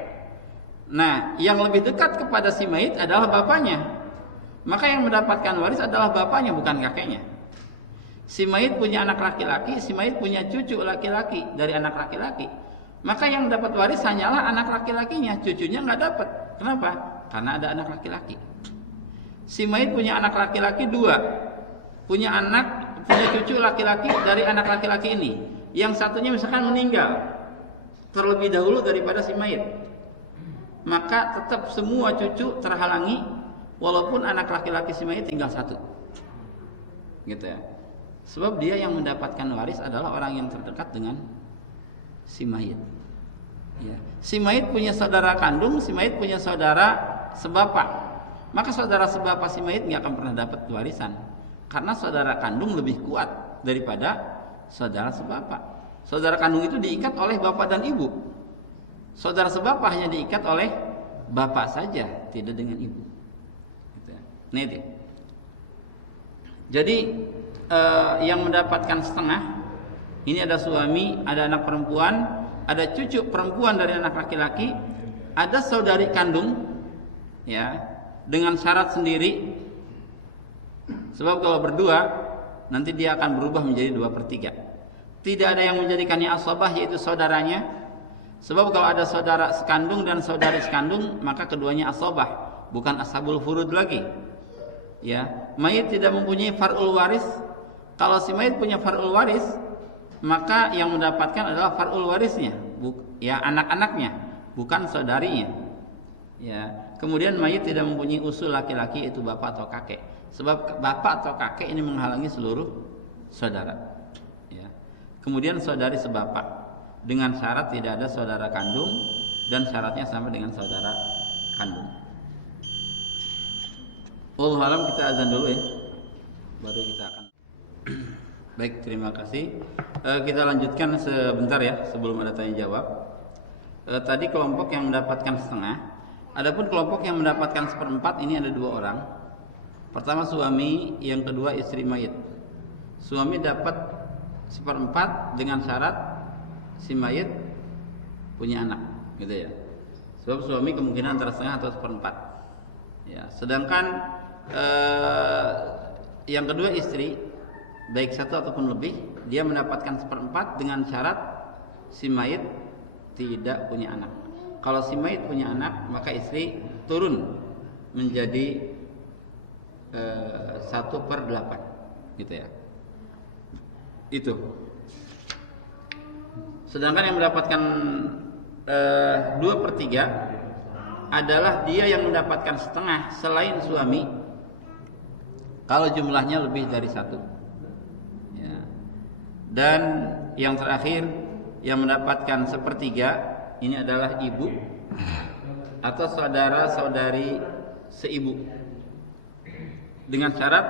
Nah, yang lebih dekat kepada si mayit adalah bapaknya. Maka yang mendapatkan waris adalah bapaknya, bukan kakeknya. Si mayit punya anak laki-laki, si mayit punya cucu laki-laki dari anak laki-laki. Maka yang dapat waris hanyalah anak laki-lakinya, cucunya nggak dapat. Kenapa? Karena ada anak laki-laki. Si mayit punya anak laki-laki 2, punya cucu laki-laki dari anak laki-laki ini. Yang satunya misalkan meninggal terlebih dahulu daripada si mayit, maka tetap semua cucu terhalangi, walaupun anak laki-laki si mayit tinggal 1. gitu ya. Sebab dia yang mendapatkan waris adalah orang yang terdekat dengan si mayit. Ya. Si mayit punya saudara kandung, si mayit punya saudara sebapak. Maka saudara sebapak si mayit nggak akan pernah dapat warisan, karena saudara kandung lebih kuat daripada saudara sebapak. Saudara kandung itu diikat oleh bapak dan ibu. Saudara sebapak hanya diikat oleh bapak saja, tidak dengan ibu. Gitu ya. Nah itu. Jadi yang mendapatkan setengah ini ada suami, ada anak perempuan, ada cucu perempuan dari anak laki-laki, ada saudari kandung, ya, dengan syarat sendiri. Sebab kalau berdua nanti dia akan berubah menjadi 2/3. Tidak ada yang menjadikannya asabah, yaitu saudaranya. Sebab kalau ada saudara sekandung dan saudari sekandung, maka keduanya asabah, bukan ashabul furud lagi. Ya, mayit tidak mempunyai far'ul waris. Kalau si mayit punya far'ul waris, maka yang mendapatkan adalah far'ul warisnya, ya anak-anaknya, bukan saudarinya. Ya, kemudian mayit tidak mempunyai usul laki-laki, itu bapak atau kakek. Sebab bapak atau kakek ini menghalangi seluruh saudara. Ya. Kemudian saudari sebapak, dengan syarat tidak ada saudara kandung dan syaratnya sama dengan saudara kandung. Wallahu alam, kita azan dulu ya, baru kita akan. Baik, terima kasih. Kita lanjutkan sebentar ya, sebelum ada tanya jawab. Tadi kelompok yang mendapatkan setengah. Adapun kelompok yang mendapatkan 1/4 ini ada 2 orang. Pertama suami, yang kedua istri mayit. Suami dapat 1/4 dengan syarat si mayit punya anak, gitu ya. Sebab suami kemungkinan antara setengah atau 1/4. Ya, sedangkan yang kedua istri, baik satu ataupun lebih, dia mendapatkan 1/4 dengan syarat si mayit tidak punya anak. Kalau si mayit punya anak, maka istri turun menjadi 1/8, gitu ya. Itu. Sedangkan yang mendapatkan 2/3 adalah dia yang mendapatkan setengah selain suami, kalau jumlahnya lebih dari 1. Ya. Dan yang terakhir yang mendapatkan 1/3 ini adalah ibu atau saudara-saudari seibu. Dengan syarat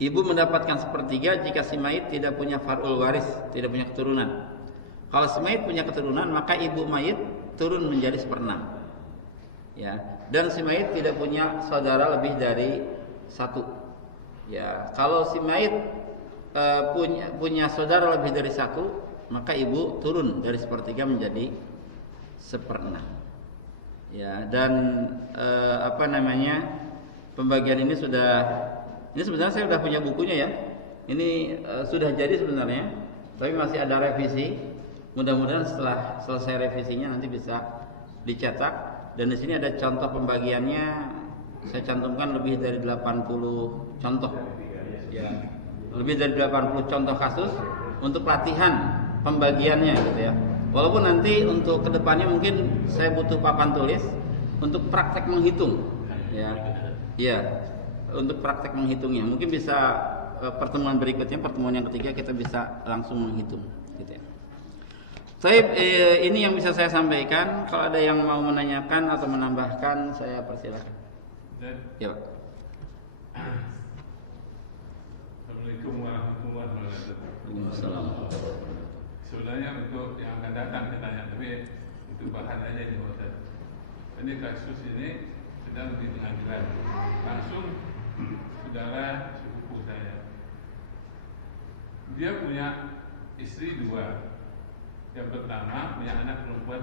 ibu mendapatkan 1/3 jika si mayit tidak punya far'ul waris, tidak punya keturunan. Kalau si mayit punya keturunan, maka ibu mayit turun menjadi 1/6. Ya, dan si mayit tidak punya saudara lebih dari 1. Ya, kalau si mayit punya saudara lebih dari 1, maka ibu turun dari 1/3 menjadi 1/6. Ya, dan pembagian ini sebenarnya saya sudah punya bukunya ya. Ini sudah jadi sebenarnya, tapi masih ada revisi. Mudah-mudahan setelah selesai revisinya nanti bisa dicetak. Dan di sini ada contoh pembagiannya. Saya cantumkan lebih dari 80 contoh. Ya, lebih dari 80 contoh kasus untuk latihan pembagiannya, gitu ya. Walaupun nanti untuk kedepannya mungkin saya butuh papan tulis untuk praktek menghitung. Ya, iya, untuk praktek menghitungnya. Mungkin bisa pertemuan berikutnya, pertemuan yang ketiga kita bisa langsung menghitung, gitu ya. Ini yang bisa saya sampaikan. Kalau ada yang mau menanyakan atau menambahkan, saya persilakan. Ya, Pak. Assalamualaikum warahmatullahi wabarakatuh. Waalaikumsalam. Sebenarnya untuk yang akan datang saya tanya, tapi itu bahan aja nih Ustaz. Ini kasus ini sedang di pengadilan. Langsung saudara sepupu saya, dia punya istri 2. Yang pertama punya anak perempuan,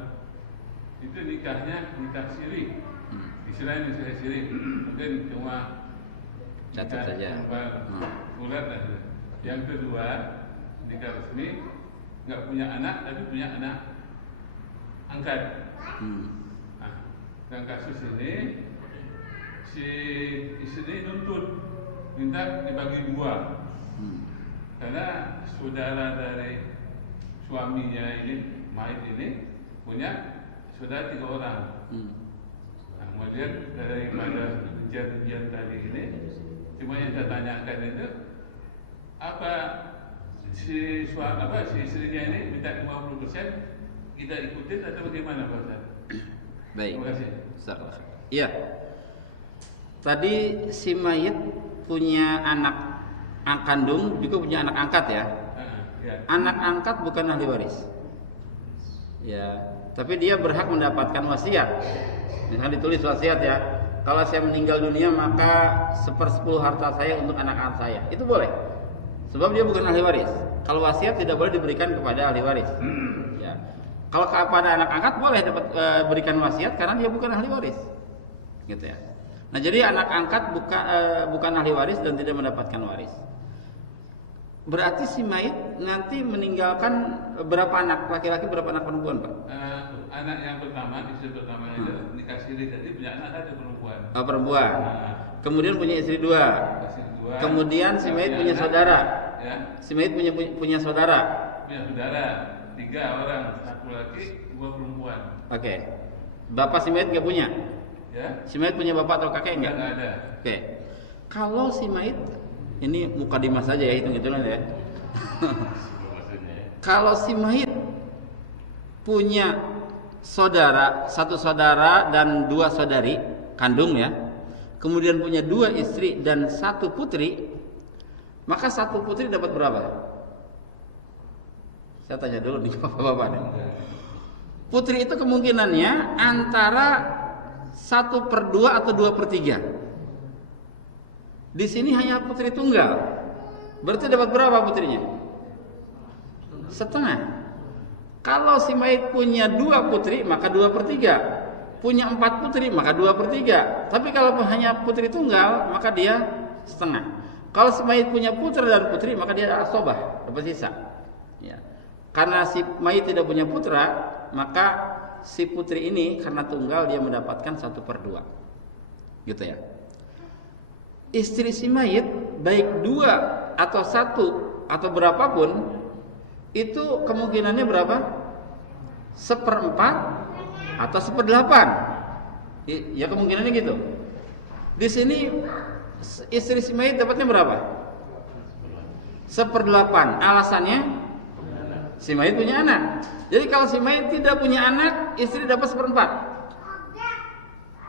itu nikahnya nikah siri. Istilahnya nikah siri, mungkin cuma catat saja. Bulat lah. Yang kedua nikah resmi, nggak punya anak tapi punya anak angkat. Nah, dan kasus ini si istri nuntut minta dibagi 2, karena saudara dari suaminya ini, mayit ini punya saudara 3 orang. Nah, kemudian daripada ujian tadi ini Cuma yang saya tanyakan itu apa si istrinya ini minta 50%, kita ikutin atau bagaimana Pak Ustaz? Baik. Terima kasih. Iya. Tadi si mayit punya anak kandung, juga punya anak angkat ya. Ya. Anak angkat bukan ahli waris. Ya, tapi dia berhak mendapatkan wasiat. Misalnya ditulis wasiat ya, kalau saya meninggal dunia maka 1/10 harta saya untuk anak-anak saya. Itu boleh. Sebab dia bukan ahli waris. Kalau wasiat tidak boleh diberikan kepada ahli waris. Ya. Kalau kepada anak angkat boleh dapat berikan wasiat karena dia bukan ahli waris. Gitu ya. Nah, jadi anak angkat bukan ahli waris dan tidak mendapatkan waris. Berarti si mayit nanti meninggalkan berapa anak laki-laki, berapa anak perempuan, Pak? Anak yang pertama, istri pertama itu nikah siri, jadi punya anak ada perempuan. Perempuan. Kemudian punya istri dua. Kemudian si mayit punya saudara. Ya. Si mayit punya saudara. Punya saudara 3 orang, 1 laki, 2 perempuan. Oke. Bapak si mayit nggak punya? Ya. Si mayit punya bapak atau kakek nggak? Nggak ada. Oke. Kalau si mayit, ini mukadimah saja ya, hitung-hitungan ya. Kalau si mayit punya satu saudara dan 2 saudari kandung ya, kemudian punya 2 istri dan 1 putri, maka 1 putri dapat berapa? Saya tanya dulu nih bapak-bapak. Putri itu kemungkinannya antara 1/2 atau 2/3. Di sini hanya putri tunggal. Berarti dapat berapa putrinya? Setengah. Kalau si mayit punya 2 putri maka 2/3. Punya 4 putri maka 2/3. Tapi kalau hanya putri tunggal maka dia setengah. Kalau si mayit punya putra dan putri maka dia asobah, dapat sisa. Ya. Karena si mayit tidak punya putra, maka si putri ini karena tunggal dia mendapatkan 1/2. Gitu ya. Istri si mayit baik 2 atau 1 atau berapapun itu kemungkinannya berapa? 1/4 atau 1/8. Ya kemungkinannya gitu. Di sini istri si mayit dapatnya berapa? 1/8. Alasannya si mayit punya anak. Jadi kalau si mayit tidak punya anak, istri dapat 1/4.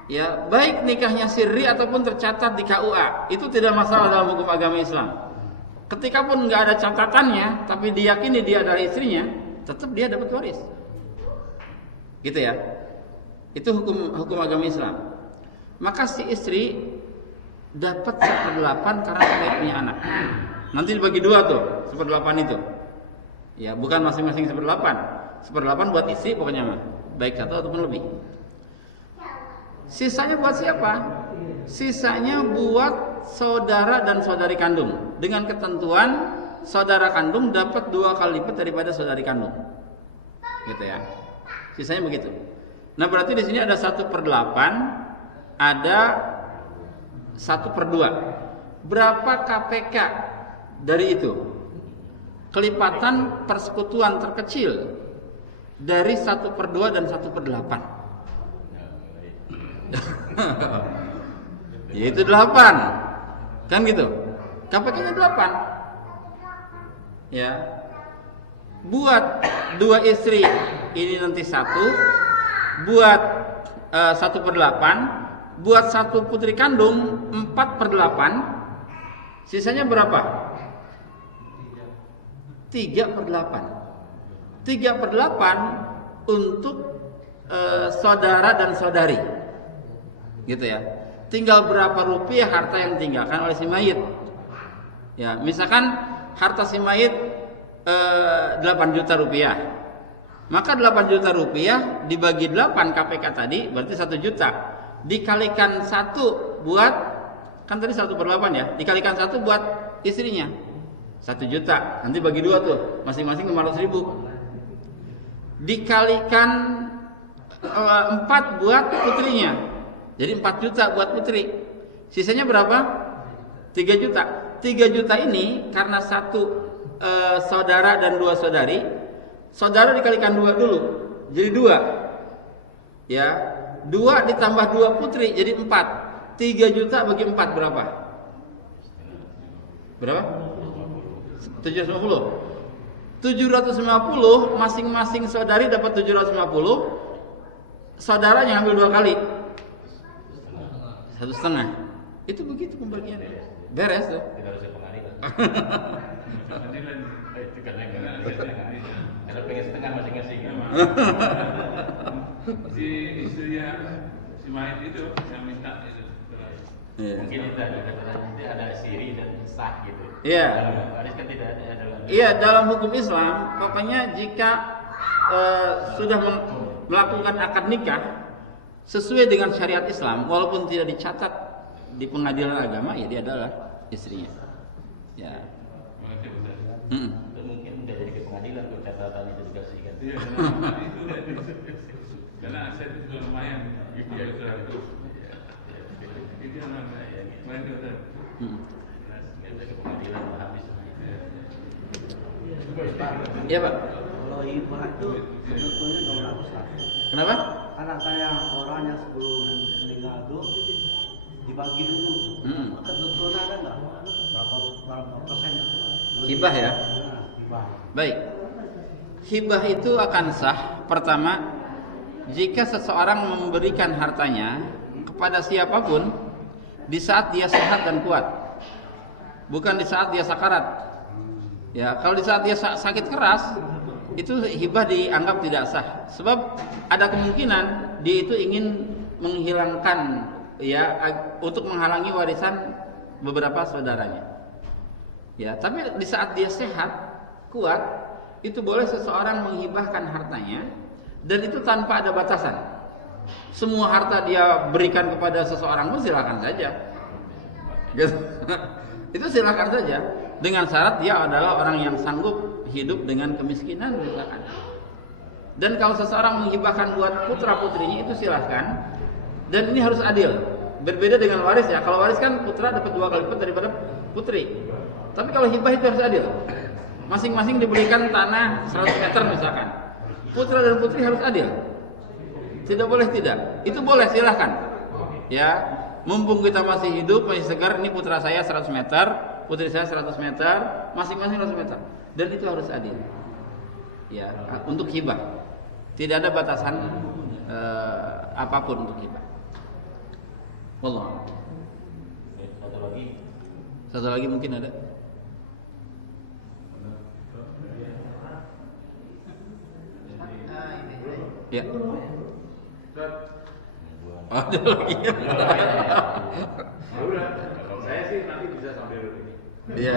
Ya, baik nikahnya sirri ataupun tercatat di KUA, itu tidak masalah dalam hukum agama Islam. Ketika pun nggak ada catatannya, tapi diyakini dia adalah istrinya, tetap dia dapat waris. Gitu ya. Itu hukum agama Islam. Maka si istri dapat 1/8 karena dia punya anak. Nanti dibagi 2 tuh, 1/8 itu. Ya, bukan masing-masing 1/8. 1/8 buat istri pokoknya mah, baik 1 ataupun lebih. Sisanya buat siapa? Sisanya buat saudara dan saudari kandung. Dengan ketentuan saudara kandung dapat 2 kali lipat daripada saudari kandung. Gitu ya. Sisanya begitu. Nah, berarti di sini ada 1/8, ada 1/2. Berapa KPK dari itu? Kelipatan persekutuan terkecil dari 1/2 dan 1/8. Yaitu 8. Kan gitu. KPK-nya 8. Ya. Buat 2 istri ini nanti 1, buat 1/8, buat 1 putri kandung 4/8. Sisanya berapa? 3/8. 3/8 untuk saudara dan saudari. Gitu ya. Tinggal berapa rupiah harta yang ditinggalkan oleh si mayit. Ya, misalkan harta si mayit 8 juta rupiah. Maka 8 juta rupiah dibagi 8 KPK tadi berarti 1 juta. Dikalikan 1 buat, kan tadi 1/8 ya. Dikalikan 1 buat istrinya 1 juta. Nanti bagi 2 tuh, masing-masing 500.000. Dikalikan 4 buat putrinya. Jadi 4 juta buat putri. Sisanya berapa? 3 juta. 3 juta ini karena 1 saudara dan 2 saudari. Saudara dikalikan 2 dulu. Jadi 2. Ya. 2 ditambah 2 putri jadi 4. 3 juta bagi 4 berapa? Berapa? 750. Masing-masing saudari dapat 750. Saudaranya ambil 2 kali. 1,5. Itu begitu pembagiannya. Beres tuh. Tidak harus pengadilan. Pengadilan Itu karena karena pengen setengah masing-masing. si istrinya si Maid itu yang minta itu. Iya. Mungkin itu ada siri dan sah gitu. Iya. Kalau waris kan tidak ada dalam. Iya, dalam hukum Islam, pokoknya jika sudah melakukan akad nikah sesuai dengan syariat Islam, walaupun tidak dicatat di pengadilan agama, ya dia adalah istrinya. Ya. Makasih Ustaz. Itu mungkin udah jadi ke pengadilan kalau catatan itu dikasihkan. Iya, karena aset itu lumayan. Itu yang namanya. Makasih Ustaz. Kita ke pengadilan habis. Iya, Pak. Kalau hibah itu sebetulnya nggak berapa Ustaz. Kenapa? Karena kayak orang yang sebelum meninggal itu dibagi dulu. Maka sebetulnya ada nggak berapa persen? Hibah ya. Nah, hibah. Baik. Hibah itu akan sah pertama jika seseorang memberikan hartanya kepada siapapun di saat dia sehat dan kuat. Bukan di saat dia sakarat. Ya, kalau di saat dia sakit keras, itu hibah dianggap tidak sah. Sebab ada kemungkinan dia itu ingin menghilangkan, ya, untuk menghalangi warisan beberapa saudaranya. Ya, tapi di saat dia sehat, kuat, itu boleh seseorang menghibahkan hartanya, dan itu tanpa ada batasan. Semua harta dia berikan kepada seseorang pun silakan saja. Gitu. Itu silakan saja, dengan syarat dia adalah orang yang sanggup hidup dengan kemiskinan misalkan. Dan kalau seseorang menghibahkan buat putra putrinya itu silahkan. Dan ini harus adil. Berbeda dengan waris ya. Kalau waris kan putra dapat 2 kali lipat daripada putri. Tapi kalau hibah itu harus adil. Masing-masing diberikan tanah 100 meter misalkan. Putra dan putri harus adil. Tidak boleh tidak. Itu boleh silahkan. Ya, mumpung kita masih hidup, masih segar, ini putra saya 100 meter, putri saya 100 meter, masing-masing 100 meter. Dan itu harus adil. Ya, untuk hibah. Tidak ada batasan apapun untuk hibah. Wallah. Satu lagi mungkin ada. Ya. Ada lagi. Saya sih nanti bisa sambil ini. Iya.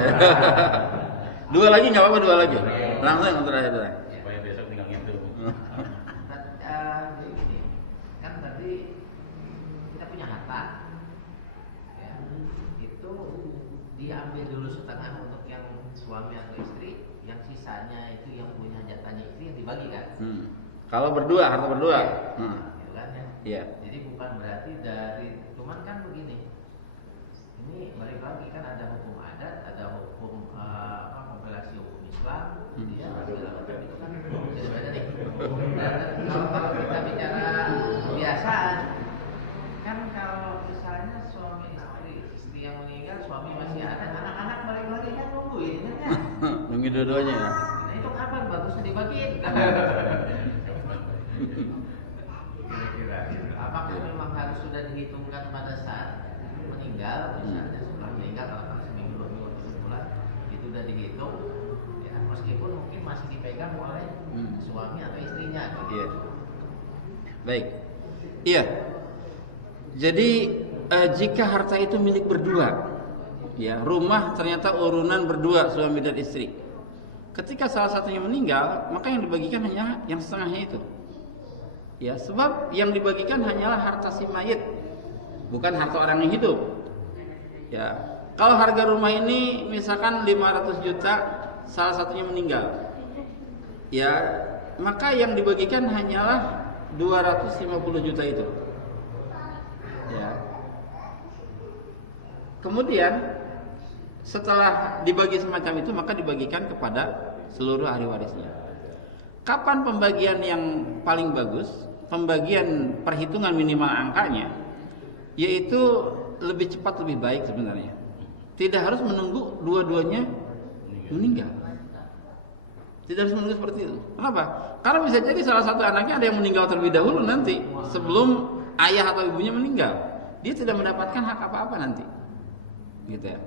2 lagi nggak apa-apa, 2 lagi. Langsung yang terakhir. Supaya besok tinggal ngitung. Jadi gini, kan tadi kita punya harta, ya, itu diambil dulu setengah untuk yang suami atau istri, yang sisanya itu yang punya jatahnya istri yang dibagi kan? Kalau berdua, harta berdua. Gitu kan ya? Iya. Jadi bukan berarti dari, cuman kan begini, ini balik lagi kan ada hukum adat, ada hukum kompilasi hukum Islam, ya segala macam itu kan beda-beda nih. Dan kalau kita bicara kebiasaan, kan kalau misalnya suami istri yang meninggal, suami masih ada, anak-anak balik lagi kan nungguin kan ya? Nunggu dua-duanya ya. Nah itu kapan bagusnya dibagiin? Kira-kira apakah memang harus sudah dihitungkan pada saat meninggal, misalnya setelah meninggal kalau seminggu, 2 minggu, 3 bulan itu udah dihitung, ya meskipun mungkin masih dipegang oleh suami atau istrinya gitu. Iya. Baik. Iya. Jadi jika harta itu milik berdua, ya, rumah ternyata urunan berdua suami dan istri. Ketika salah satunya meninggal, maka yang dibagikan hanya yang setengahnya itu. Ya, sebab yang dibagikan hanyalah harta si mayit, bukan harta orang yang hidup. Ya, kalau harga rumah ini misalkan 500 juta, salah satunya meninggal, ya, maka yang dibagikan hanyalah 250 juta itu. Ya. Kemudian setelah dibagi semacam itu, maka dibagikan kepada seluruh ahli warisnya. Kapan pembagian yang paling bagus? Pembagian perhitungan minimal angkanya, yaitu lebih cepat lebih baik sebenarnya. Tidak harus menunggu dua-duanya meninggal. Tidak harus menunggu seperti itu. Kenapa? Karena bisa jadi salah satu anaknya ada yang meninggal terlebih dahulu nanti sebelum ayah atau ibunya meninggal. Dia tidak mendapatkan hak apa-apa nanti. Gitu ya.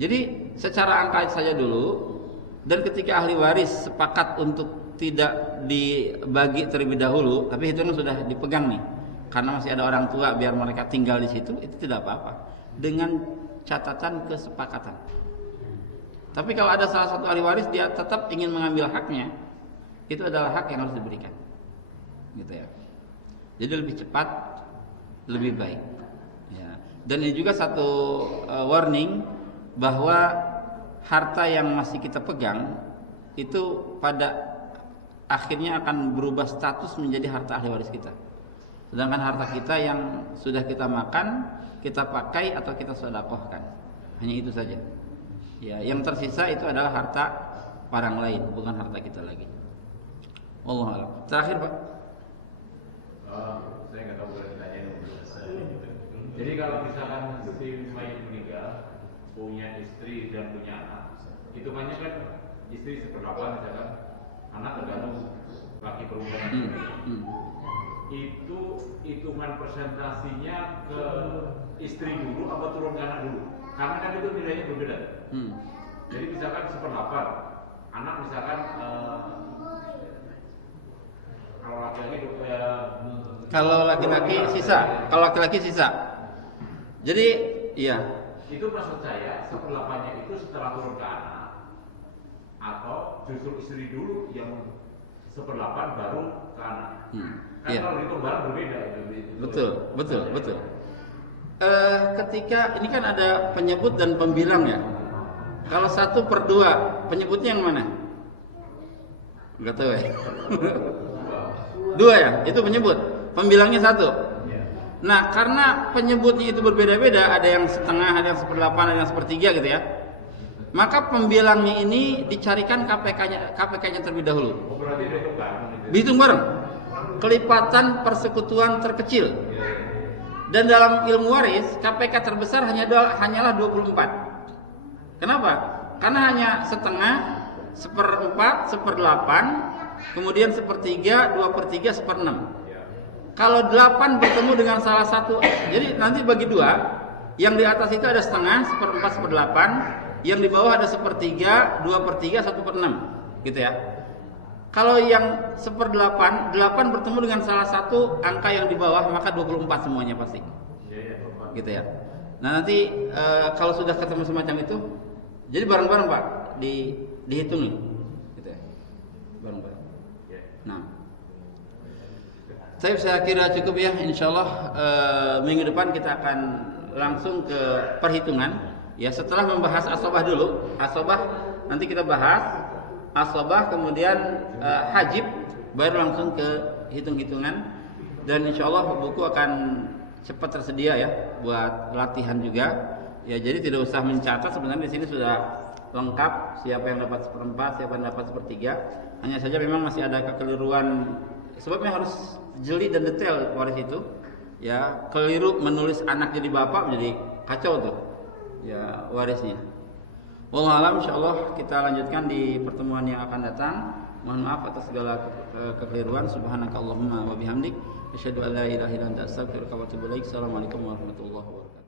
Jadi secara angka saja dulu, dan ketika ahli waris sepakat untuk tidak dibagi terlebih dahulu, tapi hitungan sudah dipegang nih, karena masih ada orang tua biar mereka tinggal di situ, itu tidak apa-apa dengan catatan kesepakatan. Tapi kalau ada salah satu ahli waris dia tetap ingin mengambil haknya, itu adalah hak yang harus diberikan, gitu ya. Jadi lebih cepat, lebih baik. Ya. Dan ini juga satu warning bahwa harta yang masih kita pegang itu pada akhirnya akan berubah status menjadi harta ahli waris kita. Sedangkan harta kita yang sudah kita makan, kita pakai atau kita sedekahkan, hanya itu saja. Ya, yang tersisa itu adalah harta orang lain, bukan harta kita lagi. Wallahu a'lam. Terakhir, Pak. Saya nggak tahu boleh ditanya dulu. Jadi kalau misalkan si mayit meninggal punya istri dan punya anak, hitungannya kan istri 1/8 misalkan, anak tergantung laki perempuan. Itu hitungan presentasinya ke istri dulu apa turun ke anak dulu? Karena kan itu nilainya berbeda. Jadi misalkan 1/8, anak misalkan kalau laki-laki sisa. Kalau laki-laki sisa. Jadi, iya. Itu maksud saya 1/8-nya itu setelah turun ke anak, atau justru istri dulu yang 1/8 baru ke anak. Kan Iya. kalau dihitung bareng berbeda. Betul. Ketika ini kan ada penyebut dan pembilang ya. Kalau 1/2, penyebutnya yang mana? Enggak tahu ya. 2 ya, itu penyebut. Pembilangnya 1. Nah, karena penyebutnya itu berbeda-beda, ada yang setengah, ada yang 1/8, ada yang 1/3 gitu ya. Maka pembilangnya ini dicarikan KPK-nya terlebih dahulu. Berarti dihitung bareng. Dihitung bareng. Kelipatan persekutuan terkecil. Dan dalam ilmu waris, KPK terbesar hanyalah 24. Kenapa? Karena hanya setengah, 1/4, 1/8, kemudian 1/3, 2/3, 1/6. Kalau 8 bertemu dengan salah satu, jadi nanti bagi 2, yang di atas itu ada setengah, 1/4, 1/8, yang di bawah ada 1/3, 2/3, 1/6, gitu ya. Kalau yang 1/8, 8 bertemu dengan salah satu angka yang di bawah, maka 24 semuanya pasti. Gitu ya. Nah, nanti kalau sudah ketemu semacam itu, jadi bareng-bareng Pak, dihitung nih. Gitu ya. Bareng-bareng. Nah, saya kira cukup ya, insyaallah minggu depan kita akan langsung ke perhitungan. Ya, setelah membahas asobah dulu, asobah nanti kita bahas asobah, kemudian hajib, baru langsung ke hitung-hitungan. Dan insyaallah buku akan cepat tersedia ya buat latihan juga. Ya, jadi tidak usah mencatat, sebenarnya di sini sudah lengkap siapa yang dapat 1/4, siapa yang dapat 1/3. Hanya saja memang masih ada kekeliruan, sebabnya harus jeli dan detail waris itu. Ya, keliru menulis anak jadi bapak menjadi kacau tuh. Ya, warisnya. Wallahu a'lam, insyaallah kita lanjutkan di pertemuan yang akan datang. Mohon maaf atas segala kekeliruan. Subhanakallahumma wa bihamdik, asyhadu an la ilaha illa anta, astaghfiruka wa atubu ilaik. Assalamualaikum warahmatullahi wabarakatuh.